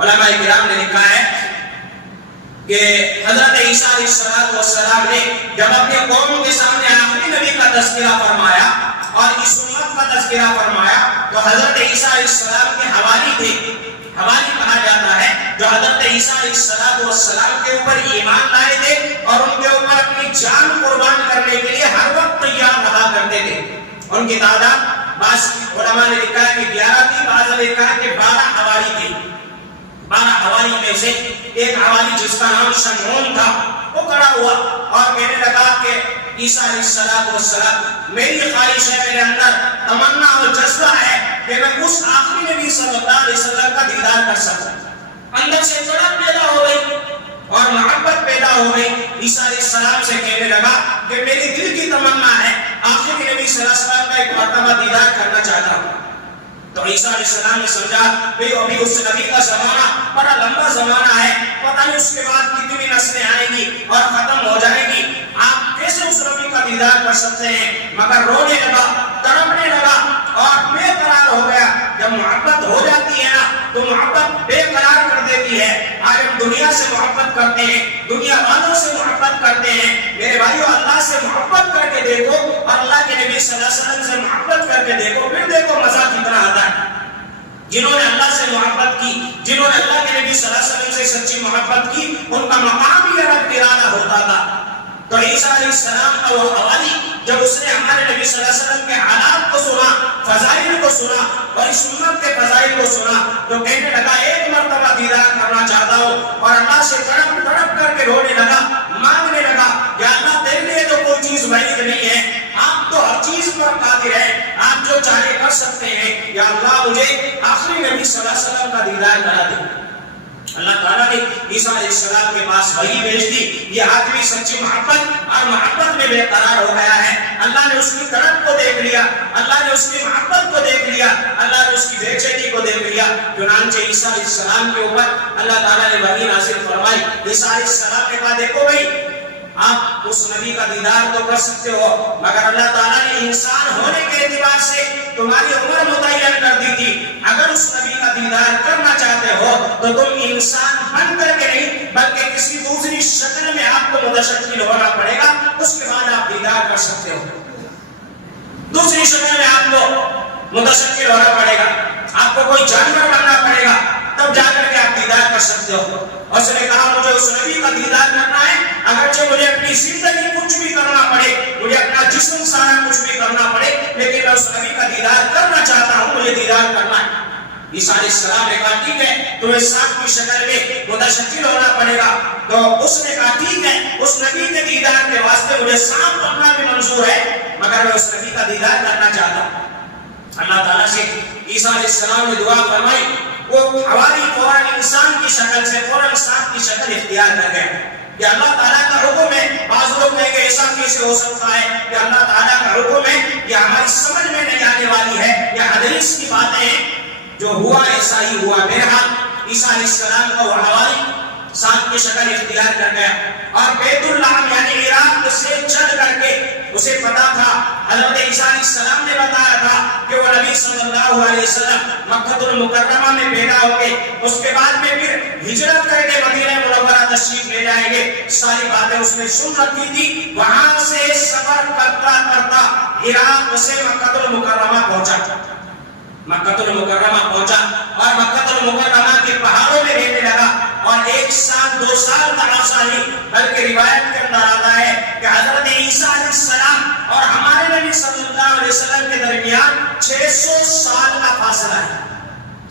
علماء کرام نے لکھا ہے کہ حضرت عیسیٰ علیہ السلام نے جب اپنے قوم کے سامنے آخری نبی کا تذکرہ فرمایا اور اس امت کا تذکرہ فرمایا، تو حضرت عیسیٰ علیہ السلام کے حوالی تھے، حوالی کہا جاتا ہے، جو حضرت عیسیٰ علیہ السلام کے اوپر ایمان لائے تھے اور ان کے اوپر اپنی جان قربان کرنے کے لیے ہر وقت تیار رہا کرتے تھے۔ ان کی تعداد بعض علماء نے لکھا ہے کہ 11 تھی، بعض نے لکھا ہے کہ 12 حوالی تھی۔ 12 حوالی میں سے ایک حوالی جس کا نام شمعون تھا، وہ کھڑا ہوا اور کہنے لگا کہ عیسیٰ علیہ السلام، میری خواہش ہے، میرے اندر تمنا اور جذبہ ہے کہ میں اس آخری نبی صلی اللہ علیہ وسلم کا دیدار کر سکوں۔ اندر سے تڑپ پیدا ہو گئی اور محبت پیدا ہو گئی۔ عیسیٰ علیہ السلام سے کہنے لگا کہ میری دل کی تمنا ہے آخری نبی صلی اللہ علیہ وسلم کا ایک مرتبہ دیدار کرنا چاہتا ہوں۔ تو عیسیٰ علیہ السلام نے سمجھا کہ ابھی اس نبی کا زمانہ بڑا لمبا زمانہ ہے، پتہ نہیں اس کے بعد کتنی نسلیں آئیں گی اور ختم ہو جائیں گی، آپ کیسے اس نبی کا دیدار کر سکتے ہیں؟ مگر رونے لگا، تڑپنے لگا اور بے قرار ہو گیا۔ جب محبت ہو جاتی ہے نا تو محبت بے قرار کر دیتی ہے۔ آج ہم دنیا سے محبت کرتے ہیں، دنیا والوں سے محبت کرتے ہیں، میرے بھائیو اللہ سے محبت کر کے دیکھو اور اللہ کے نبی صلی اللہ علیہ وسلم سے محبت کر کے دیکھو، پھر دیکھو مزہ کتنا آتا ہے۔ جنہوں نے اللہ سے محبت کی، جنہوں نے اللہ کے نبی صلی اللہ علیہ وسلم سے سچی محبت کی، ان کا مقام ہی الگ نرالا ہوتا تھا۔ تو عیسیٰ علیہ السلام کا وہ حوالی جب اس نے ہمارے نبی صلی اللہ علیہ وسلم کے حالات کو سنا، فضائل کو سنا اور اس امت کے فضائل کو سنا، تو کہنے لگا ایک مرتبہ دیدار کرنا چاہتا ہوں، اور اللہ سے تڑپ تڑپ کر کے رونے لگا، مانگنے لگا کہ اللہ تیرے لیے تو کوئی چیز بعید نہیں ہے، آپ تو ہر چیز پر قادر ہیں، آپ جو چاہے کر سکتے ہیں، یا اللہ مجھے آخری نبی صلی اللہ علیہ وسلم کا دیدار کرا دے۔ اللہ تعالیٰ نے عیسیٰ علیہ السلام کے پاس وحی بھیج دی، یہ آدمی سچی محبت اور محبت میں بے قرار ہو گیا ہے۔ اللہ نے اس کی تڑپ کو دیکھ لیا، اللہ نے اس کی محبت کو دیکھ لیا، اللہ نے اس کی بے چینی کو دیکھ لیا۔ چنانچہ عیسیٰ علیہ السلام کے اوپر اللہ تعالیٰ نے وحی نازل فرمائی۔ عیسیٰ علیہ السلام نے کہا دیکھو بھائی آپ اس نبی کا دیدار تو کر سکتے ہو، مگر اللہ تعالیٰ نے انسان ہونے کے اعتبار سے تمہاری عمر متعین کر دی تھی۔ اگر اس نبی کا دیدار کرنا چاہتے ہو تو تم انسان بن کر کے نہیں بلکہ کسی دوسری شکل میں آپ کو متشکل ہونا پڑے گا، اس کے بعد آپ دیدار کر سکتے ہو۔ دوسری شکل میں آپ کو متشکل ہونا پڑے گا، آپ کو کوئی جانور بننا پڑے گا، تب جا کر کے آپ دیدار کر سکتے ہو۔ اور اس نے کہا مجھے اس نبی کا دیدار کرنا ہے، اگرچہ مجھے اپنی زندگی کچھ بھی کرنا پڑے، مجھے اپنا جسم سارا کچھ بھی کرنا پڑے، لیکن میں اس نبی کا دیدار کرنا چاہتا ہوں، مجھے دیدار کرنا ہے۔ عیسیٰ علیہ السلام نے کہا ٹھیک ہے، تمہیں سانپ کی شکل میں متشکل ہونا پڑے گا۔ تو اس نے کہا ٹھیک ہے، اس نبی کے دیدار کے واسطے مجھے سانپ بننا بھی منظور ہے، مگر میں اس نبی کا دیدار کرنا چاہتا ہوں۔ اللہ تعالیٰ سے عیسیٰ علیہ السلام نے دعا فرمائی، وہ حواری فوراً انسان کی شکل سے فوراً سانپ کی شکل اختیار کر گئے۔ کہ اللہ تعالیٰ کا حکم ہے، بعض لوگ کہیں کہ ایسا کیسے ہو سکتا ہے کہ اللہ تعالیٰ کا حکم ہے، یہ ہماری سمجھ میں نہیں آنے والی ہے، یہ حدیث کی باتیں ہیں، جو ہوا ایسا ہی ہوا۔ بہرحال عیسیٰ علیہ السلام کا وہ حواری سانپ کی شکل اختیار کر گیا، اور بیت اللہ یعنی عراق سے چل کر کے اسے پتا تھا، حضرت عیسیٰ علیہ السلام نے بتایا تھا کہ وہ نبی صلی اللہ علیہ وسلم مکہ المکرمہ میں پیدا ہو گئے، اس کے بعد میں پھر ہجرت کر کے مدینہ منورہ تشریف لے جائیں گے، ساری باتیں اس نے سن رکھی تھی۔ وہاں سے سفر کرتا کرتا عراق سے مکہ المکرمہ پہنچا، مکہ المکرمہ پہنچا اور مکہ المکرمہ کے پہاڑوں میں رہنے لگا، اور 1 سال 2 سال کا عرصہ نہیں بلکہ روایت کے اندر آتا ہے کہ حضرت عیسیٰ علیہ السلام اور ہمارے نبی صلی اللہ علیہ وسلم کے درمیان 600 سال کا فاصلہ ہے،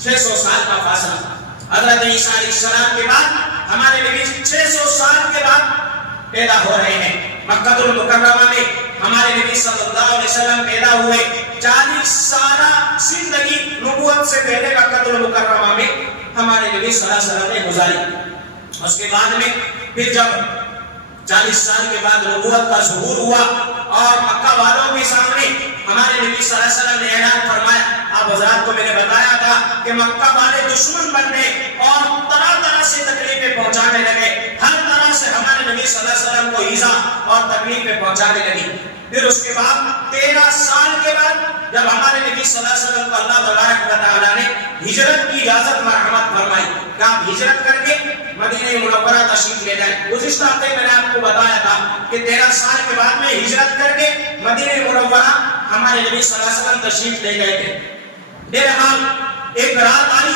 600 سال کا فاصلہ۔ حضرت عیسیٰ علیہ السلام کے بعد ہمارے نبی 600 سال کے بعد پیدا ہو رہے ہیں۔ مکہ المکرمہ میں ہمارے نبی صلی اللہ علیہ وسلم پیدا ہوئے، 40 سالہ زندگی نبوت سے پہلے مکہ المکرمہ میں ہمارے نبی صلی اللہ علیہ وسلم نے گزاری۔ اس کے بعد میں پھر جب 40 سال کے بعد نبوت کا ظہور ہوا اور مکہ والوں کے سامنے ہمارے نبی صلی اللہ علیہ وسلم نے اعلان فرمایا، آپ حضرات کو میں نے بتایا تھا کہ مکہ والے دشمن بن گئے اور طرح طرح سے تکلیفیں پہنچانے لگے، ہر طرح سے ہمارے نبی صلی اللہ علیہ وسلم کو ایذا اور تکلیفیں پہنچانے لگی۔ پھر اس کے بعد 13 سال کے بعد جب ہمارے نبی صلی اللہ علیہ وسلم کو اللہ تبارک و تعالیٰ نے ہجرت کی اجازت مرحمت فرمائی کہ آپ ہجرت کر کے مدینہ منورہ تشریف لے جائیں۔ گزشتہ ہفتے میں نے آپ کو بتایا تھا کہ 13 سال کے بعد میں ہجرت کر کے مدینہ منورہ ہمارے نبی صلی اللہ علیہ وسلم تشریف لے گئے تھے۔ بہرحال ایک رات آئی،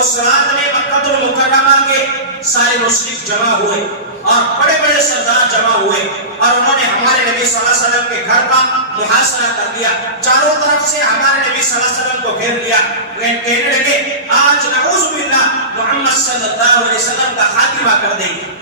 اس رات میں مکہ المکرمہ کے سارے مشرک جمع ہوئے اور بڑے بڑے سردار جمع ہوئے، اور انہوں نے ہمارے نبی صلی اللہ علیہ وسلم کے گھر کا محاصرہ کر دیا، چاروں طرف سے ہمارے نبی صلی اللہ علیہ وسلم کو گھیر لیا، کہنے لگے آج نعوذ باللہ محمد صلی اللہ علیہ وسلم کا خاتمہ کر دیں گے۔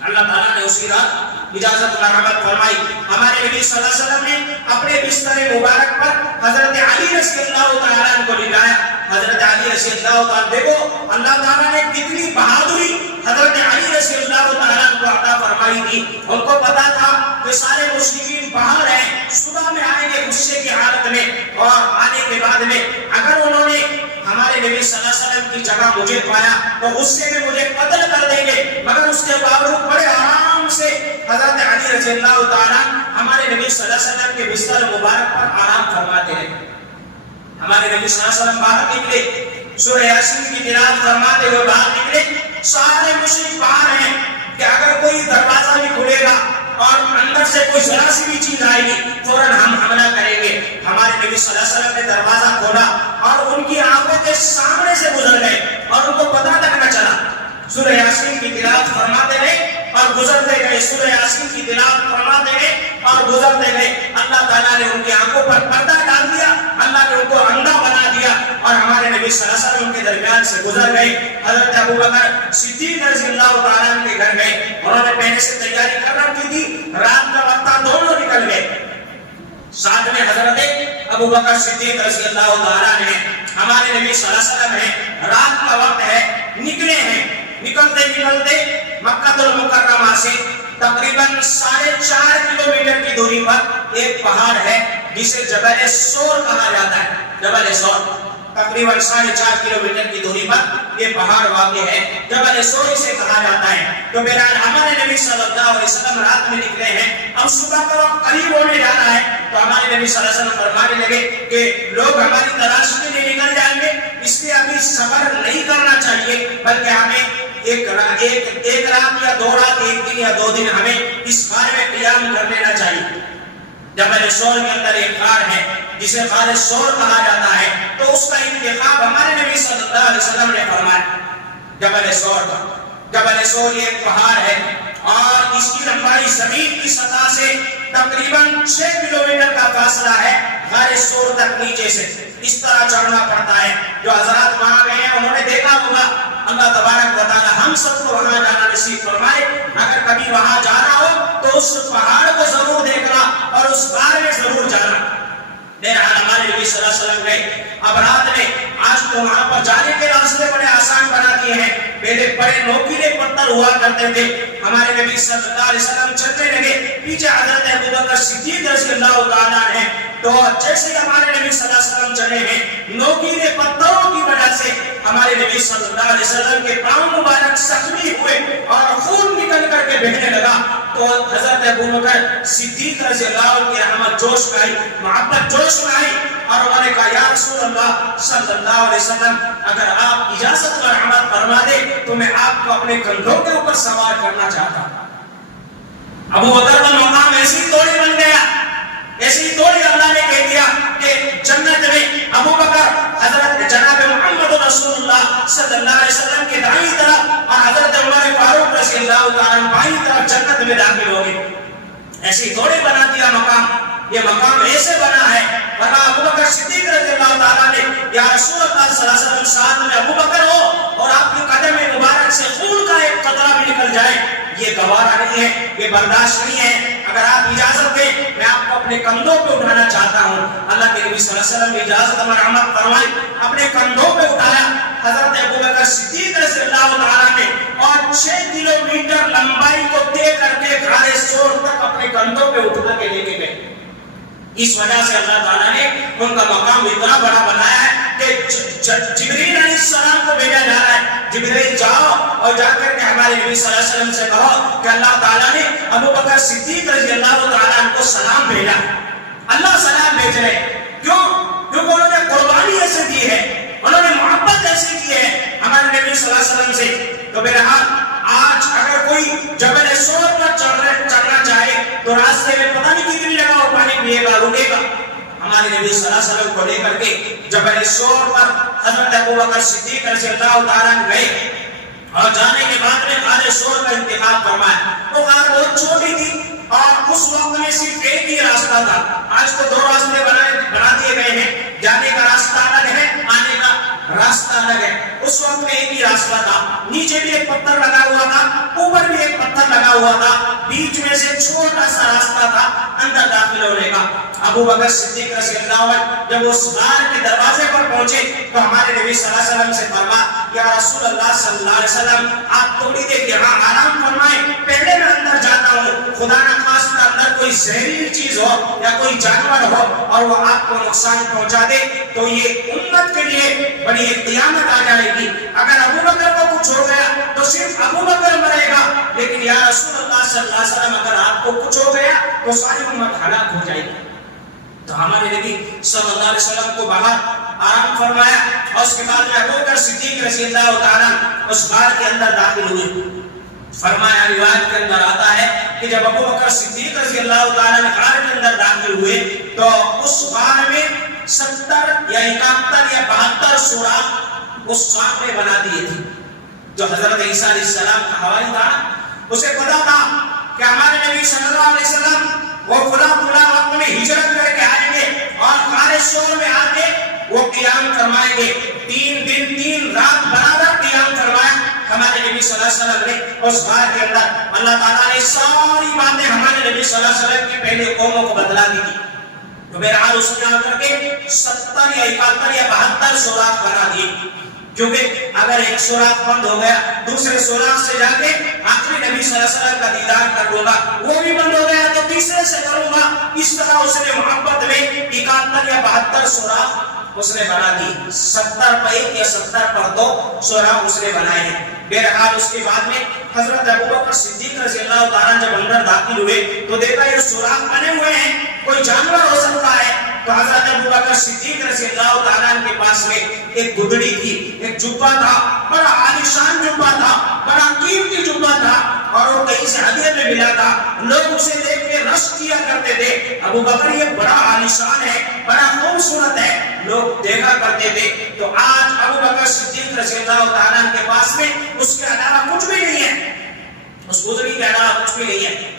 اللہ تعالیٰ نے اسی رات اجازت مرحمت فرمائی، ہمارے نبی صلی اللہ علیہ وسلم نے اپنے بستر مبارک پر حضرت علی رضی اللہ تعالیٰ عنہ کو لٹایا۔ حضرت علی رضی اللہ تعالیٰ، دیکھو اللہ تعالیٰ نے کتنی بہادری حضرت علی رضی اللہ تعالیٰ عنہ کو عطا فرمائی تھی۔ ان کو پتا تھا کہ سارے مشرکین باہر ہیں، صبح میں آئیں گے غصے کی حالت میں، اور آنے کے بعد میں اگر انہوں نے ہمارے نبی صلی اللہ علیہ وسلم کی جگہ مجھے پایا تو غصے میں مجھے قتل کر دیں گے، مگر اس کے باوجود بڑے آرام سے حضرت علی رضی اللہ تعالیٰ ہمارے نبی صلی اللہ علیہ وسلم کے بستر مبارک پر آرام فرماتے ہیں۔ ہمارے نبی صلی اللہ علیہ وسلم باہر نکلے، سورہ یاسین کی تلاوت فرماتے ہوئے باہر نکلے، سارے مشرک باہر ہیں کہ اگر کوئی دروازہ بھی کھلے گا اور اندر سے کوئی ذرا سی بھی چیز آئے گی فوراً ہم حملہ کریں گے۔ ہمارے نبی صلی اللہ علیہ وسلم نے دروازہ کھولا اور ان کی آنکھوں کے سامنے سے گزر گئے اور ان کو پتہ تک نہ چلا۔ سورہ یاسین کی تلاوت فرماتے گئے اور گزرتے گئے، سورہ یاسین کی تلاوت فرماتے گئے اور گزرتے گئے۔ اللہ تعالیٰ نے ان کی آنکھوں پر پردہ ڈال دیا، اللہ نے ان کو اندھا بنا دیا، اور ہمارے نبی صلی اللہ علیہ وسلم کے درمیان سے گزر گئے۔ حضرت ابوبکر صدیق رضی اللہ تعالیٰ عنہ کے گھر گئے، انہوں نے پہلے سے تیاری کر رکھی تھی، رات کا وقت تھا، دونوں نکل گئے، ساتھ میں حضرت ابوبکر صدیق رضی اللہ تعالیٰ عنہ ہمارے نبی صلی اللہ علیہ وسلم ہے، رات کا وقت ہے، نکلے ہیں۔ نکلتے نکلتے مکہ المکرمہ سے تقریباً 4.5 کلومیٹر کی دوری پر ایک پہاڑ ہے جسے جبل سور کہا جاتا ہے۔ جبل سور تقریباً 4.5 کلومیٹر کی دوری پر یہ پہاڑ واقع ہے، جبل سور اسے کہا جاتا ہے۔ تو بہرحال ہمارے نبی صلی اللہ علیہ وسلم رات میں نکلے ہیں، اب صبح کا وقت قریب ہونے جا رہا ہے، تو ہمارے نبی صلی اللہ علیہ وسلم فرمانے لگے کہ لوگ ہماری تلاش کے لیے نکل جائیں گے، اس لیے ابھی سفر نہیں کرنا چاہیے، بلکہ ہمیں ایک رات یا 2 رات، 1 دن یا 2 دن ہمیں اس غار میں قیام کر لینا چاہیے۔ جبل سور کے اندر ایک غار ہے جسے غار سور کہا جاتا ہے، تو اس کا انتخاب ہمارے نبی صلی اللہ علیہ وسلم نے فرمایا جبل سور کا۔ جبل سور یہ ایک پہاڑ ہے اور اس کی لمبائی زمین کی سطح سے تقریباً 6 کلومیٹر کا فاصلہ ہے غار سور تک نیچے سے، اس طرح چڑھنا پڑتا ہے۔ جو حضرات وہاں گئے ہیں انہوں نے دیکھا ہوگا، اللہ تبارک و تعالی ہم سب کو وہاں جانا نصیب فرمائے۔ اگر کبھی وہاں جانا ہو تو اس پہاڑ کو ضرور دیکھنا اور اس غار میں ضرور جانا۔ بہرحال ہمارے نبی صلی اللہ علیہ وسلم گئے، اب رات میں آج تو وہاں پر جانے کے راستے بڑے آسان بنا دیے ہیں، پہلے بڑے نوکیلے پتھر ہوا کرتے تھے۔ ہمارے نبی صلی اللہ علیہ وسلم چلنے لگے، پیچھے حضرت ابوبکر صدیق رضی اللہ تعالیٰ عنہ، تو جیسے ہمارے نبی صلی اللہ علیہ وسلم چلے ہیں، نوکیلے پتھروں کی وجہ سے ہمارے نبی صلی اللہ علیہ وسلم کے پاؤں مبارک زخمی ہوئے اور خون نکل کر کے بہنے لگا، تو حضرت ابوبکر صدیق رضی اللہ عنہ کی رحمت جوش میں آئی، محبت جوش میں آئی، اور انہوں نے کہا یا رسول اللہ صلی اللہ علیہ وسلم اگر آپ اجازت و رحمت فرما دے تو میں آپ کو اپنے کندھوں کے اوپر سوار کرنا چاہتا ہوں۔ ابوبکر کا مقام ایسی توڑی بن گیا، ایسی توڑی اللہ نے کہہ دیا کہ جنت میں ابوبکر حضرت جناب محمد رسول اللہ صلی اللہ علیہ وسلم کے دائیں طرف اور حضرت عمر فاروق رضی اللہ تعالیٰ عنہ بائیں طرف جنت میں داخل ہو گئے۔ ایسی توڑی بنا دیا مقام، یہ مقام ایسے بنا ہے، ورنہ ابوبکر صدیق رضی اللہ تعالیٰ نے یا رسول اللہ صلی اللہ علیہ وسلم ساتھ میں ابوبکر ہو اور آپ کی قدم مبارک سے خون کا ایک قطرہ بھی نکل جائے، یہ گوارا نہیں ہے، یہ برداشت نہیں ہے۔ اگر آپ اجازت دیں میں آپ کو اپنے کندھوں پہ اٹھانا چاہتا ہوں۔ اللہ کے نبی صلی اللہ علیہ وسلم نے اجازت اور رحمت فرمائی، اپنے کندھوں پہ اٹھایا حضرت ابوبکر صدیق رضی اللہ تعالیٰ نے، اور 6 کلومیٹر لمبائی کو طے کر کے غار سور تک اپنے کندھوں پہ اٹھا کے لے کے گئے۔ اس وجہ سے اللہ تعالیٰ نے ان کا مقام اتنا بڑا بنایا ہے کہ جبریل علیہ السلام کو بھیجا جا رہا ہے، جبریل جاؤ اور جا کر کے ہمارے نبی صلی اللہ علیہ وسلم سے کہو کہ اللہ تعالیٰ نے ابوبکر صدیق رضی اللہ تعالیٰ عنہ کو سلام بھیجا۔ اللہ سلام بھیج رہے، کیوں؟ کیونکہ انہوں نے قربانی ایسے دی ہے، انہوں نے محبت ایسے کی ہے ہمارے نبی صلی اللہ علیہ وسلم سے۔ تو بہرحال آج اگر کوئی جبل سور پر چڑھنا چاہے تو راستے میں پتہ نہیں کتنی جگہ وہ پانی پیے گا، رکے گا۔ ہمارے نبی صلی اللہ علیہ وسلم کو لے کر کے جبل سور پر حضرت ابوبکر صدیق رضی اللہ تعالیٰ عنہ گئے، اور جانے کے بعد میں غار سور کا انتخاب فرمایا۔ وہ غار بہت چھوٹی تھی اور اس وقت میں صرف ایک ہی راستہ تھا، آج تو 2 راستے بنا دیے گئے ہیں، جانے کا راستہ الگ ہے، آنے کا راستہ الگ ہے۔ اس وقت میں ایک ہی راستہ تھا، نیچے بھی ایک پتھر لگا ہوا تھا، اوپر بھی ایک پتھر لگا ہوا تھا، بیچ میں سے چھوٹا سا راستہ تھا اندر داخل ہونے کا۔ ابوبکر صدیق رضی اللہ عنہ جب اس غار کے دروازے پر پہنچے تو ہمارے نبی صلی اللہ علیہ وسلم سے فرمایا یا رسول اللہ صلی اللہ علیہ وسلم آپ تھوڑی دیر یہاں آرام فرمائیں، پہلے میں اندر جاتا ہوں، خدا نہ خواستہ اندر کوئی زہریلی چیز ہو یا کوئی جانور ہو اور وہ آپ کو نقصان پہنچا دے تو یہ امت کے لیے بڑی قیامت آ جائے گی۔ اگر ابوبکر کو کچھ ہو گیا تو صرف ابوبکر مرے گا، لیکن یا رسول اللہ صلی اللہ علیہ وسلم اگر آپ کو کچھ ہو گیا تو ساری امت ہلاک ہو جائے گی۔ تو ہمارے نبی صلی اللہ علیہ وسلم کو باہر آرام فرمایا اور اس کے بعد میں ابوبکر صدیق رضی اللہ تعالیٰ اس غار کے اندر داخل ہوئے۔ فرمایا روایت کے اندر آتا ہے کہ جب ابوبکر صدیق رضی اللہ تعالیٰ غار کے اندر داخل ہوئے تو اس غار میں 70 یا 71 یا 72 سوراخ اس غار میں بنا دیے تھے۔ جو حضرت عیسیٰ علیہ السلام کا حوالی تھا اسے پتا تھا کہ ہمارے نبی صلی اللہ علیہ وسلم وہ فلاں وقت میں ہجرت کر کے آئیں گے اور غار سور میں آ کے وہ قیام فرمائیں گے۔ 3 دن 3 رات برابر قیام فرمایا ہمارے نبی صلی اللہ علیہ وسلم نے اس غار کے اندر۔ اللہ تعالیٰ نے ساری باتیں ہمارے نبی صلی اللہ علیہ وسلم کی پہلے قوموں کو بتلا دی تھی، تو بہرحال اس نے آ کر کے 70 یا 71 یا 72 سوراخ بنا دیے، کیونکہ اگر ایک سوراخ بند ہو گیا دوسرے سوراخ سے جا کے آخری نبی صلی اللہ علیہ وسلم کا دیدار کر لوں گا، وہ بھی بند ہو گیا تو تیسرے سے کروں گا۔ اس طرح اس نے محبت میں 71 یا 72 سوراخ اس نے بنا دی، 70 پر 1 یا 70 پر 2 سوراخ اس نے بنائے ہیں۔ بہرحال اس کے بعد میں حضرت ابوبکر صدیق رضی اللہ تعالیٰ جب اندر داخل ہوئے تو دیکھا یہ سوراخ بنے ہوئے ہیں، کوئی جانور ہو سکتا ہے. تو حضرت ابوبکر صدیق رضی اللہ تعالیٰ کے پاس میں ایک گدڑی تھی، ایک جبہ تھا، بڑا عالیشان جبہ تھا، بڑا قیمتی جبہ تھا، اور وہ کہیں سے ہدیے میں ملا تھا. لوگ اسے دیکھ کے رشک کیا کرتے تھے، ابو بکر یہ بڑا عالیشان ہے، بڑا خوبصورت ہے، لوگ دیکھا کرتے تھے. تو آج ابو بکر صدیق رضی اللہ تعالیٰ کے پاس میں اس کے علاوہ کچھ بھی نہیں ہے، اس گدڑی کے علاوہ کچھ بھی نہیں ہے.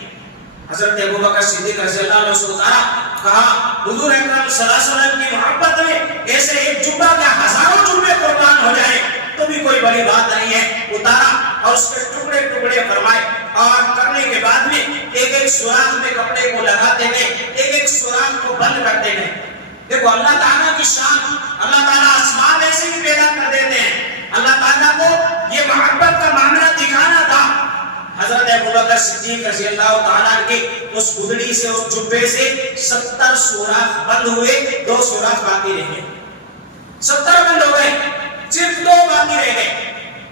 حضرت ابو بکر صدیق رضی اللہ عنہ سے اتارا، کہا حضور اکرم صلی اللہ علیہ وسلم کی محبت میں ایسے ایک جبہ کیا ہزاروں جبے قربان ہو جائے تو بھی کوئی بڑی بات نہیں ہے. اتارا اور اس کے ٹکڑے ٹکڑے فرمائے، اور کرنے کے بعد میں ایک ایک سوراخ میں کپڑے کو لگاتے گئے، ایک ایک سوراخ کو بند کرتے گئے. دیکھو اللہ تعالیٰ کی شان، اللہ تعالیٰ آسمان ایسے ہی پیدا کر دیتے ہیں. اللہ تعالیٰ کو یہ محبت کا معاملہ دکھانا تھا. حضرت ابوبکر صدیق رضی اللہ تعالیٰ کے اس گدڑی سے، اس جبے سے 70 سوراخ بند ہوئے، 2 سوراخ باقی رہ گئے. 70 بند ہو گئے، صرف 2 باقی رہ گئے.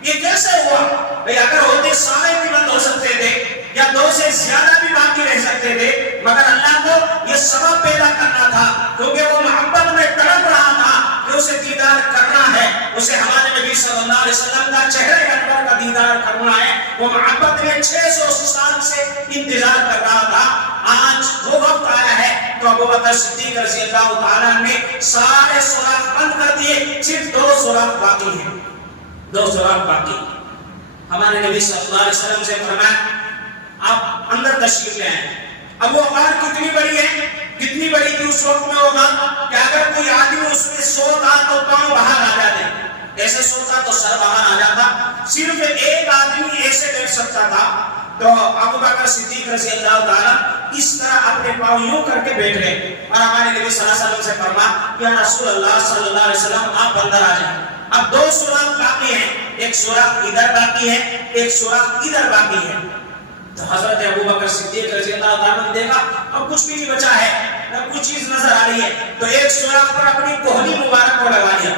یہ کیسے ہوا؟ بھئی اگر ہوتے سارے بھی بند ہو سکتے تھے یا 2 سے زیادہ بھی باقی رہ سکتے تھے، مگر اللہ کو یہ سبب پیدا کرنا تھا، کیونکہ وہ محبت میں تڑپ رہا تھا کہ اسے دیدار کرنا ہے، اسے ہمارے نبی صلی اللہ علیہ وسلم کا چہرے انور کا دیدار کرنا ہے. وہ محبت میں 600 سال سے انتظار کر رہا تھا. آج وہ وقت آیا ہے تو ابوبکر صدیق رضی اللہ تعالیٰ نے سارے سوراخ بند کر دیے، صرف 2 سوراخ باقی ہیں، 2 سوراخ باقی. ہمارے نبی صلی اللہ علیہ وسلم سے فرمایا آپ اندر تشریف لے آئیں. اب وہ غار کتنی بڑی ہے، کتنی بڑی تھی اس وقت میں ہوگا کہ اگر کوئی آدمی اس میں سوتا تو پاؤں باہر آ جاتے، ایسے سوتا تو سر باہر آ جاتا. صرف ایک آدمی ایسے بیٹھ سکتا تھا. تو ابو بکر صدیق رضی اللہ تعالیٰ اس طرح اپنے پاؤں یوں کر کے بیٹھ گئے، اور ہمارے نبی صلی اللہ علیہ وسلم سے فرمایا یا رسول اللہ صلی اللہ علیہ وسلم آپ اندر آ جائیں. اب 2 سوراخ باقی ہیں، ایک سوراخ ادھر باقی ہے، ایک سوراخ ادھر باقی ہے. تو حضرت ابوبکر صدیق رضی اللہ تعالیٰ نے دیکھا اب کچھ بھی نہیں بچا ہے، نہ کوئی چیز نظر آ رہی ہے. تو ایک سوراخ پر اپنی کوہنی مبارک کو لگا دیا،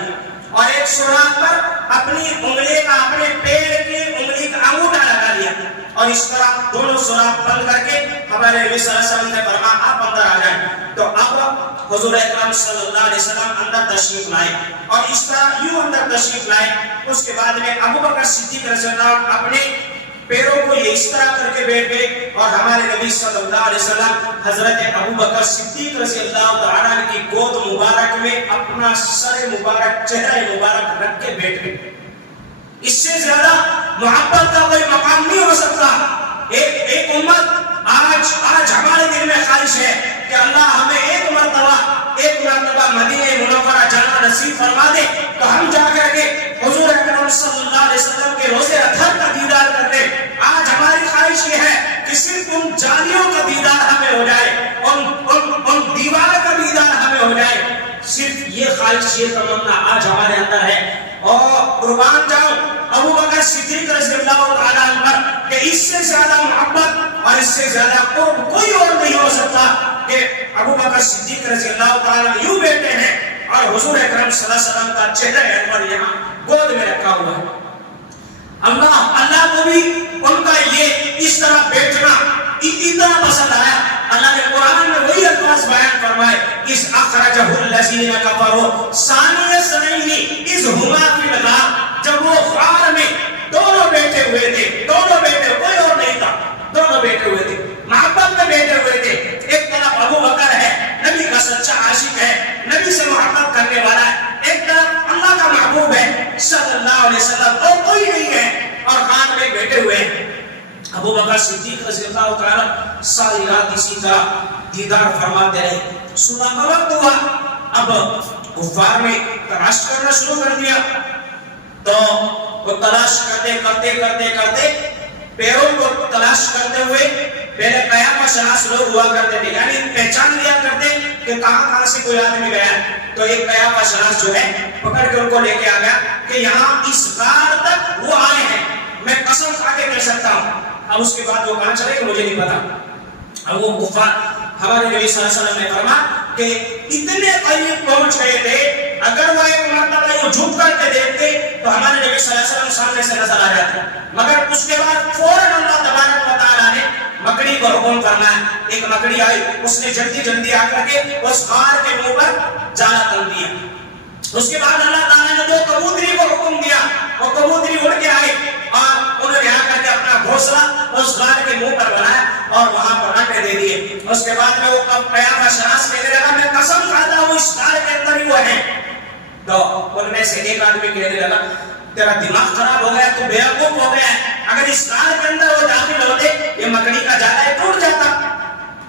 اور ایک سوراخ پر اپنی انگلی کا، اپنے پیر کی انگلی کا انگوٹھا لگا دیا، اور اس طرح دونوں سوراخ بند کر کے ہمارے نبی صلی اللہ علیہ وسلم نے فرمایا آپ اندر آ جائیں. تو اب حضور اکرم صلی اللہ علیہ وسلم اندر تشریف لائے، اور اس طرح یوں اندر تشریف لائے. اس کے بعد میں ابوبکر صدیق رضی اللہ اپنے پیروں کو یہ اس طرح کر کے بیٹھ گئے، اور ہمارے نبی صلی اللہ علیہ وسلم حضرت ابوبکر صدیق رضی اللہ تعالیٰ کی گود مبارک میں اپنا سر مبارک، چہرہ مبارک رکھ کے بیٹھ گئے. اس سے زیادہ محبت کا کوئی مقام نہیں ہو سکتا. ایک امت آج ہمارے دل میں خواہش ہے کہ اللہ ہمیں ایک مرتبہ مدینہ منورہ جانا نصیب فرما دے، تو ہم جا کر کے حضور اکرم صلی اللہ علیہ وسلم کے روضے اطہر کا دیدار کر دیں. آج ہماری خواہش یہ ہے کہ صرف ان جالیوں کا دیدار ہمیں ہو جائے، ان دیوار کا دیدار ہمیں ہو جائے. صرف یہ خواہش، یہ تمنا آج ہمارے اندر ہے. اور قربان جاؤ ابوبکر صدیق رضی اللہ تعالیٰ عنہ پر کہ اس سے زیادہ محبت اور اس سے زیادہ قرب کوئی اور نہیں ہو سکتا کہ ابوبکر صدیق رضی اللہ تعالیٰ یوں بیٹھے ہیں اور حضور اکرم صلی اللہ علیہ وسلم کا چہرہ انور یہاں گود میں رکھا ہوا ہے. اللہ کو بھی ان کا یہ اس طرح بیٹھنا اتنا پسند آیا. اللہ نے قرآن میں وہی الفاظ بیان فرمائے اس اخرجہ الذین کفروا ثانی اثنین اذ ہما فی الغار. جب وہ غار میں دونوں بیٹھے ہوئے تھے، دونوں بیٹھے، کوئی اور نہیں تھا، دونوں بیٹھے ہوئے تھے، محبت میں بیٹھے ہوئے تھے. ایک طرف ابو بکر ہے، نبی کا سچا عاشق ہے، نبی سے محبت کرنے والا ہے، ایک طرف اللہ کا محبوب ہے صلی اللہ علیہ وسلم، اور کوئی نہیں ہے، اور غار میں بیٹھے ہوئے ہیں. ابو بکر صدیق رضی اللہ تعالیٰ ساری رات اسی طرح دیدار فرماتے رہے. صبح کا وقت ہوا، اب کفار نے تلاش کرنا شروع کر دیا. تو وہ تلاش کرتے پیروں کو تلاش کرتے ہوئے پہلے قیام شناس لوگ ہوا کرتے تھے، یعنی پہچان لیا کرتے کہ کہاں سے کوئی آدمی گیا. تو ایک قیام شناس جو ہے پکڑ کے ان کو لے کے آ گیا کہ یہاں اس غار تک وہ آئے ہیں، میں قسم کھا کے کہہ سکتا ہوں. اب اس کے بعد وہ کہاں چلے گا مجھے نہیں پتا. اب وہ کفار ہمارے نبی صلی اللہ علیہ وسلم نے فرمایا کہ اتنے قریب پہنچ گئے تھے، اگر وہ ایک مرتبہ یوں جھک کر کے دیکھتے تو ہمارے نبی صلی اللہ علیہ وسلم سامنے سے نظر آ جاتے، مگر اس کے بعد فوراً اللہ تبارک و تعالیٰ نے مکڑی کو حکم فرمایا. ایک مکڑی آئی، اس نے جلدی جلدی آ کر کے اس غار کے منہ پر جالا تن دیا. اس کے بعد اللہ تعالیٰ نے 2 کبوتری کو حکم دیا، وہ کبوتری اڑ کے آئے اور انہوں نے آ کر کے اپنا گھونسلہ اس غار کے منہ پر بنایا اور وہاں پر انڈے دے دیے. اس کے بعد میں وہ قیامت شناس کہنے لگا میں قسم کھاتا ہوں اس غار کے اندر ہی وہ ہے. تو ان میں سے ایک آدمی کہنے لگا تیرا دماغ خراب ہو گیا، تو بیوقوف ہو گیا ہے، اگر اس غار کے اندر وہ داخل ہوتے یہ مکڑی کا جالا ٹوٹ جاتا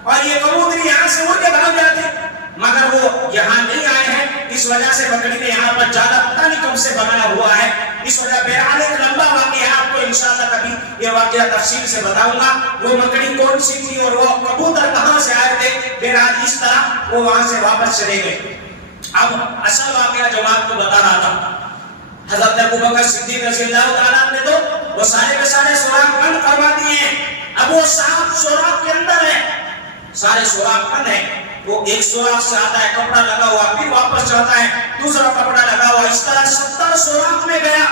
اور یہ کبوتری یہاں سے اڑ کے بھاگ جاتے، مگر وہ یہاں نہیں آئے ہیں. اس وجہ سے مکڑی نے یہاں پر جالا پتہ نہیں کب سے بنایا ہوا ہے. اس وجہ بہرحال ایک لمبا واقعہ آپ کو انشاءاللہ کبھی یہ واقعہ تفصیل سے بتاؤں گا، وہ مکڑی کون سی تھی اور وہ کبوتر کہاں سے آئے تھے. بہرحال اس طرح وہ وہاں سے واپس چلے گئے. اب اصل واقعہ جو آپ کو بتا رہا تھا، حضرت ابوبکر صدیق رضی اللہ تعالیٰ نے تو وہ سارے کے سارے سوراخ بند کروا دیے ہیں. اب وہ سات سوراخ کے اندر ہے، سارے سوراخ بند ہیں. وہ ایک سوراخ سے آتا ہے کپڑا لگا ہوا، پھر واپس جاتا ہے دوسرا کپڑا لگا ہوا، اس طرح 70 سوراخ میں گیا.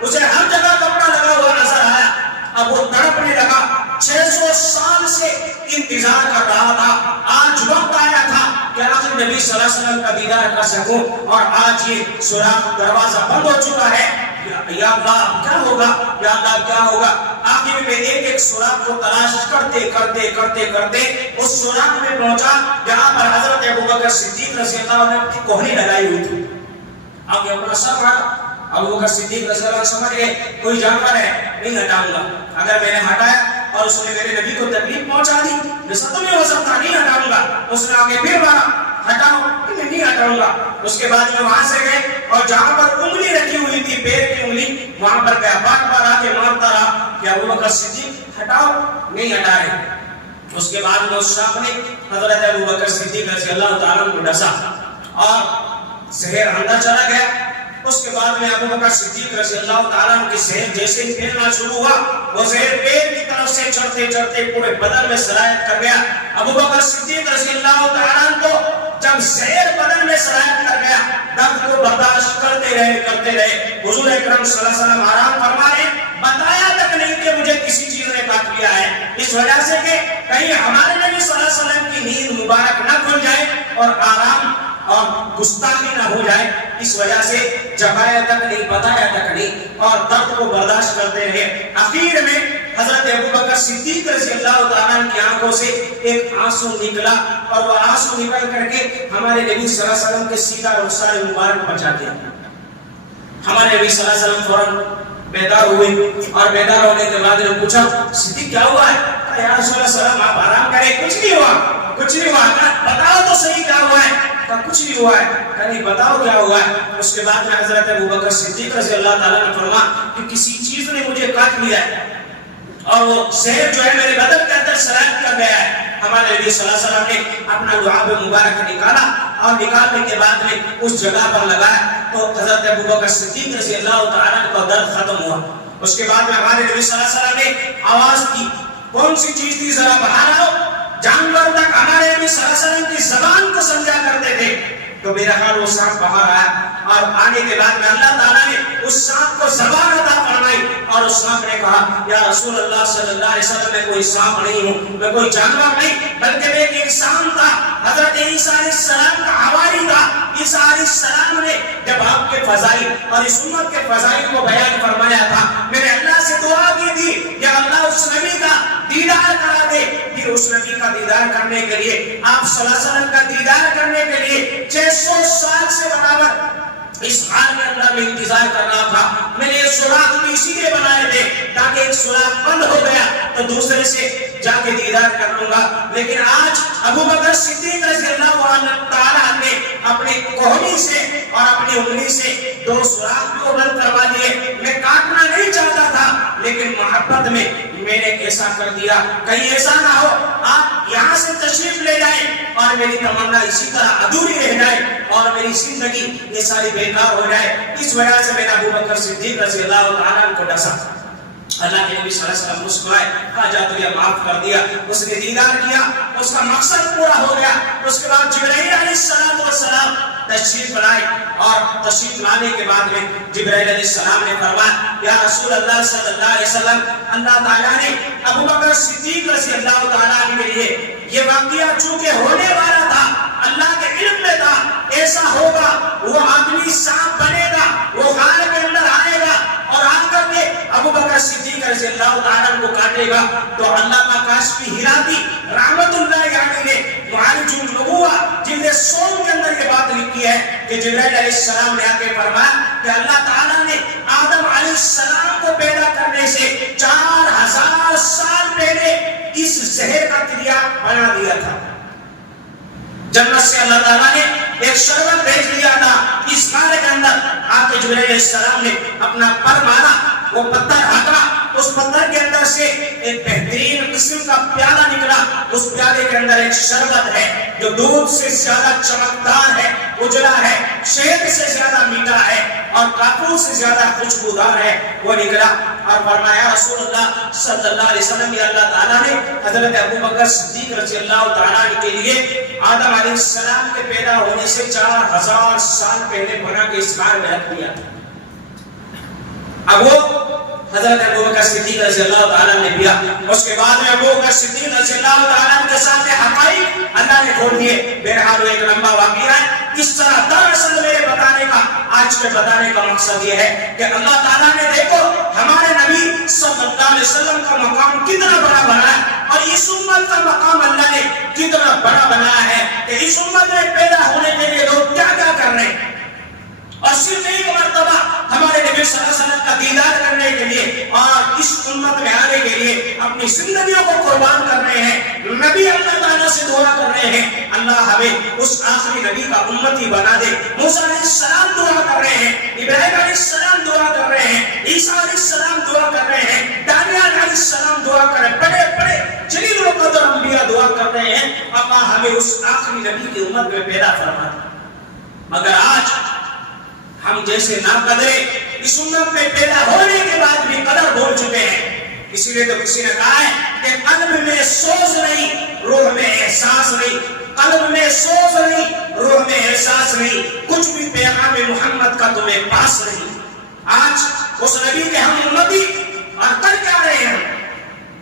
اسے ہر جگہ کپڑا لگا ہوا نظر آیا. اب وہ تڑپنے لگا، 600 سال سے انتظار کر رہا تھا. آج وقت آیا تھا کہ آخر نبی صلی اللہ علیہ وسلم کا دیدار کر سکوں، اور آج یہ سوراخ دروازہ بند ہو چکا ہے. یا اللہ کیا ہوگا، یا اللہ کیا ہوگا. آخر میں ایک سوراخ کو تلاش کرتے کرتے کرتے کرتے اس سوراخ میں پہنچا جہاں پر حضرت ابوبکر صدیق رضی اللہ عنہ کی کوہنی لگائی ہوئی تھی. اب یہ اپنا سر رہا، ابوبکر صدیق رضی اللہ عنہ سمجھ گئے کوئی جانور ہے نہیں ہٹاؤں گا. اگر میں نے ہٹایا اور اس نے میرے نبی کو تکلیف پہنچا دی میں ختم ہو سکتا، نہیں ہٹاؤں گا. اس نے آگے پھر مارا، ہٹاؤ، میں نہیں ہٹاؤں گا. اس کے بعد میں وہاں سے گئے اور جہاں پر انگلی رکھی ہوئی تھی پیر کی انگلی وہاں پر گیا، بار بار آ کے مارتا رہا کہ ابوبکر صدیق ہٹاؤ، نہیں ہٹا رہے. اس کے بعد میں اس شخص نے حضرت ابوبکر صدیق رضی اللہ تعالیٰ کو ڈسا اور زہر اندر چلا گیا. اس کے بعد میں ابوبکر صدیق رضی اللہ تعالیٰ کی زہر جیسے ہی پھیلنا شروع ہوا، وہ زہر پیر کی طرف سے چڑھتے چڑھتے پورے بدن میں سرایت کر گیا. ابوبکر صدیق رضی اللہ تعالیٰ کو جب زہر بدن میں سرایت کر گیا، درد کو برداشت کرتے رہے. حضور اکرم صلی اللہ علیہ وسلم آرام فرما رہے، بتایا تک نہیں کہ مجھے کسی چیز نے کاٹ لیا ہے، اس وجہ سے کہ کہیں ہمارے نبی صلی اللہ علیہ وسلم کی نیند مبارک نہ کھل جائے اور آرام اور گستاخی نہ ہو جائے. اس وجہ سے جگایا تک نہیں، بتایا تک نہیں، اور درد کو برداشت کرتے رہے. آخر میں حضرت ابوبکر صدیق رضی اللہ تعالیٰ کی آنکھوں سے ایک آنسو نکلا اور وہ آنسو نکل کر کے ہمارے نبی صلی اللہ علیہ وسلم کے سیدھا رخسار مبارک بچا دیا. ہمارے نبی صلی اللہ علیہ وسلم فوراً بیدار ہوئے اور بیدار ہونے کے بعد نے پوچھا صدیق کیا ہوا ہے؟ یا رسول اللہ صلی اللہ علیہ وسلم آپ آرام کریں. کچھ نہیں ہوا، کچھ نہیں ہوا. بتاؤ تو صحیح کیا ہوا ہے؟ کچھ نہیں ہوا ہے. نہیں بتاؤ کیا ہوا ہے. اس کے بعد میں حضرت ابوبکر صدیق رضی اللہ تعالیٰ نے فرمایا کہ کسی چیز نے مجھے کاٹ لیا ہے اور وہ زہر جو ہے میرے بدن کے اندر سرایت کر گیا ہے. ہمارے نبی صلی اللہ علیہ وسلم نے اپنا لعاب مبارک نکالا اور نکالنے کے بعد میں اس جگہ پر لگایا تو حضرت ابوبکر صدیق رضی اللہ تعالیٰ کا درد ختم ہوا. اس کے بعد میں ہمارے نبی صلی اللہ علیہ وسلم نے آواز کی، کون سی چیز تھی ذرا باہر آؤ. جانور تک ہمارے نبی صلی اللہ علیہ وسلم کی زبان کو سمجھا کرتے تھے. تو میرا خیال وہ سانپ باہر آیا اور آنے کے بعد میں اللہ تعالیٰ نے اس سانپ کو زبان عطا فرمائی اور اس سانپ نے کہا یا رسول اللہ صلی اللہ علیہ وسلم میں کوئی سانپ نہیں ہوں، میں کوئی جانور نہیں بلکہ میں ایک انسان تھا. حضرت عیسیٰ علیہ السلام کا حواری تھا. عیسیٰ علیہ السلام نے جب آپ کے فضائل اور اس امت کے فضائل کو بیان فرمایا تھا میں نے اللہ سے دعا کی تھی یا اللہ اس نبی کا دیدار کرا دے. پھر اس نبی کا دیدار کرنے کے لیے آپ صلی اللہ علیہ وسلم کا دیدار کرنے کے لیے 600 سال سے برابر اس حال کے اندر میں انتظار کرنا تھا. میں نے یہ سوراخ بھی اسی لیے بنائے تھے تاکہ ایک سوراخ بند ہو گیا تو دوسرے سے جا کے دیدار کر لوں گا. لیکن آج ابوبکر صدیق رضی اللہ تعالیٰ نے اپنی کوہنی سے اور اپنی انگلی سے 2 سوراخ کو بند کروا دیے. میں کاٹنا نہیں چاہتا تھا لیکن محبت میں میں نے ایسا کر دیا. کہیں ایسا نہ ہو آپ یہاں سے تشریف لے جائیں اور میری تمنا اسی طرح ادھوری رہ جائے اور میری زندگی یہ ساری بیکار ہو جائے. اس وجہ سے میں نے ابوبکر صدیق رضی اللہ تعالیٰ کو ڈسا اللہ کے نبی صلی اللہ علیہ وسلم مسکرائے، کہا جا تجھے معاف کر دیا. اس نے دیدار کیا، اس کا مقصد پورا ہو گیا. اس کے بعد جبرائیل علیہ السلام تشریف لائے، اور تشریف لانے کے بعد میں جبرائیل علیہ السلام نے فرمایا یا رسول اللہ صلی اللہ علیہ وسلم، اللہ تعالیٰ نے ابو بکر صدیق رضی اللہ تعالیٰ عنہ کے لیے یہ واقعہ چونکہ ہونے والا تھا، اللہ کے علم میں تھا ایسا ہوگا، وہ آدمی سانپ بنے گا، وہ غار کے اندر آئے گا اور آ کر کے ابو بکر صدیق رضی اللہ تعالیٰ عنہ کو کاٹے گا. تو علامہ کاشفی ہراتی رحمت اللہ علیہ نے معارج النبوہ جلد 100 کے اندر یہ بات لکھی ہے کہ جبرائیل علیہ السلام نے آ کے فرمایا کہ اللہ تعالیٰ نے آدم علیہ السلام کو پیدا کرنے سے 4000 سال پہلے اس زہر کا تریاق بنا دیا تھا. جنت سے اللہ تعالیٰ نے ایک شربت بھیج دیا تھا اس غار کے اندر. آ کے جبرائیل علیہ السلام نے اپنا پر مارا، وہ پتھر ہٹا، اس پتھر کے اندر سے ایک بہترین قسم کا پیالہ نکلا. اس پیالے کے اندر ایک شربت ہے جو دودھ سے زیادہ چمکدار ہے، اجلا ہے، شہد سے زیادہ میٹھا ہے اور کافور سے زیادہ خوشبودار ہے. وہ نکلا اور فرمایا رسول اللہ صلی اللہ علیہ وسلم، یہ اللہ تعالیٰ نے حضرت ابو بکر صدیق رضی اللہ تعالیٰ عنہ کے لیے آدم علیہ السلام کے پیدا ہونے سے 4000 سال پہلے بنا کے اس غار میں رکھ دیا. اب وہ حضرت ابو بکر صدیق رضی اللہ تعالیٰ نے دیا. اس کے بعد میں ابو بکر صدیق رضی اللہ تعالیٰ کے ساتھ حقائق اللہ نے کھول دیے. بہرحال ایک لمبا واقعہ ہے. اس طرح دراصل میرے بتانے کا، آج کے بتانے کا مقصد یہ ہے کہ اللہ تعالیٰ نے دیکھو ہمارے نبی صلی اللہ علیہ وسلم کا مقام کتنا بڑا بنایا اور اس امت کا مقام اللہ نے کتنا بڑا بنایا ہے کہ اس امت میں پیدا ہونے کے لیے لوگ کیا کیا کر رہے ہیں. اور صرف ایک مرتبہ ہمارے نبی صلی اللہ علیہ وسلم کا دیدار کرنے کے لیے اور اس امت میں آنے کے لیے اپنی زندگیوں کو قربان کر رہے ہیں. نبی اللہ تعالیٰ سے دعا کر رہے ہیں اللہ ہمیں اس آخری نبی کا امتی بنا دے. موسیٰ علیہ السلام دعا کر رہے ہیں، ابراہیم علیہ السلام دعا کر رہے ہیں، عیسیٰ علیہ السلام دعا کر رہے ہیں، دانیال علیہ السلام دعا کر رہے ہیں، بڑے بڑے جلیل القدر انبیاء دعا کر رہے ہیں اللہ ہمیں اس آخری نبی کی امت میں پیدا فرما دے. مگر آج ہم جیسے ناقدرے اس امت میں پیدا ہونے کے بعد بھی قدر بھول چکے ہیں. اسی لیے تو کسی نے کہا ہے کہ قلب میں سوز نہیں، روح میں احساس نہیں. قلب میں سوز نہیں، روح میں احساس نہیں، کچھ بھی پیغام محمد کا تمہیں پاس نہیں. آج اس نبی کے ہم امتی اور کر کیا رہے ہیں؟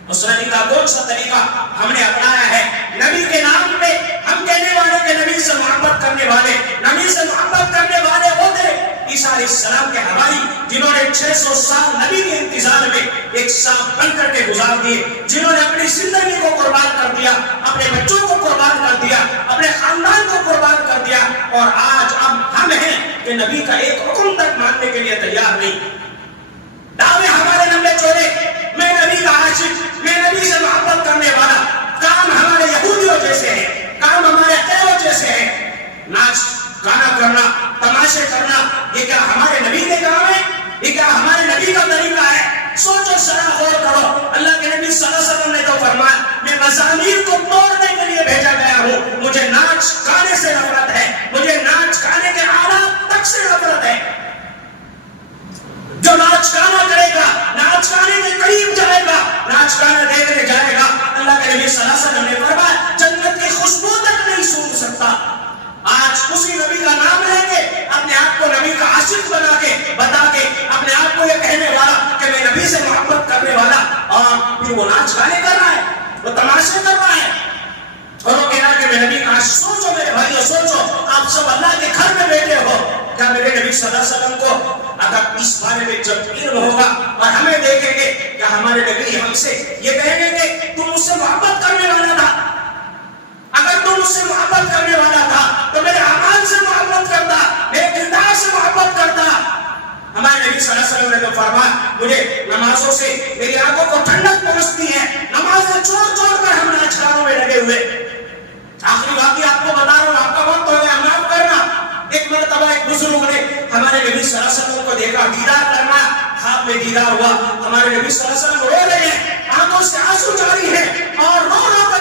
اس نبی کا کون سا طریقہ ہم نے اپنایا ہے؟ نبی کے نام پہ ہم کہنے والے کہ نبی سے محبت کرنے والے، نبی سے محبت کرنے والے ہوتے عیسیٰ علیہ السلام کے حواری جنہوں نے 600 سال نبی کے انتظار میں ایک سانپ بن کر کے گزار دیے، جنہوں نے اپنی زندگی کو قربان کر دیا، اپنے بچوں کو قربان کر دیا، اپنے خاندان کو قربان کر دیا. اور آج ہم ہیں کہ نبی کا ایک حکم تک ماننے کے لیے تیار نہیں. دعوے ہمارے لمبے چوڑے، میں نبی کا عاشق، میں نبی سے محبت کرنے والا. کام ہمارے یہودیوں جیسے ہیں، کام ہمارے قیروں جیسے ہیں. ناچ گانا کرنا، تماشے کرنا، یہ کیا ہمارے نبی کے کام ہے؟ یہ کیا ہمارے نبی کا طریقہ ہے؟ سوچو ذرا غور کرو. اللہ کے نبی صلی اللہ علیہ وسلم نے تو فرمایا میں مزامیر کو توڑنے کے لیے بھیجا گیا ہوں. مجھے ناچ گانے سے نفرت ہے، مجھے ناچ گانے کے آلات تک سے نفرت ہے. جو ناچ گانا کرے گا، ناچ گانے کے قریب جائے گا، ناچ گانا دیکھنے جائے گا، اللہ کے نبی صلی اللہ علیہ وسلم نے فرمایا جنت کی خوشبو تک نہیں سونگھ سکتا. آج اسی نبی کا نام لے کے اپنے آپ کو نبی کا عاشق بنا کے بتا کے اپنے آپ کو یہ کہنے والا کہ میں نبی سے محبت کرنے والا، اور پھر وہ ناچ گانے کر رہا ہے، وہ تماشے کر رہا ہے اور وہ کہہ رہا ہے کہ میں نبی کا عاشق. سوچو میرے بھائیو، سوچو آپ سب اللہ کے گھر میں بیٹھے ہو، کیا میرے نبی صلی اللہ علیہ وسلم کو اگر اس بارے میں جب علم ہوگا اور ہمیں دیکھیں گے کہ ہمارے نبی ہم سے یہ کہیں گے کہ تم مجھ سے محبت کرنے والا تھا؟ اگر تم مجھ سے محبت کرنے والا تھا تو میرے اعمال سے محبت کرتا، میرے کردار سے محبت کرتا. ہمارے نبی صلی اللہ علیہ وسلم نے تو فرمایا مجھے نمازوں سے میری آنکھوں کو ٹھنڈک پہنچتی ہے، نمازیں چھوڑ چھوڑ کر ہم ناچ گانوں میں لگے ہوئے. آخری واقعہ آپ کو بتا رہا ہوں، آپ کا وقت ہو گیا، معاف کرنا. ایک مرتبہ ایک بزرگ نے ہمارے نبی صلی اللہ علیہ وسلم کو دیکھا، دیدار کرنا، خواب میں دیدار ہوا. ہمارے نبی صلی اللہ علیہ وسلم رو رہے ہیں، آنکھوں سے آنسو جاری ہے اور رو رو کر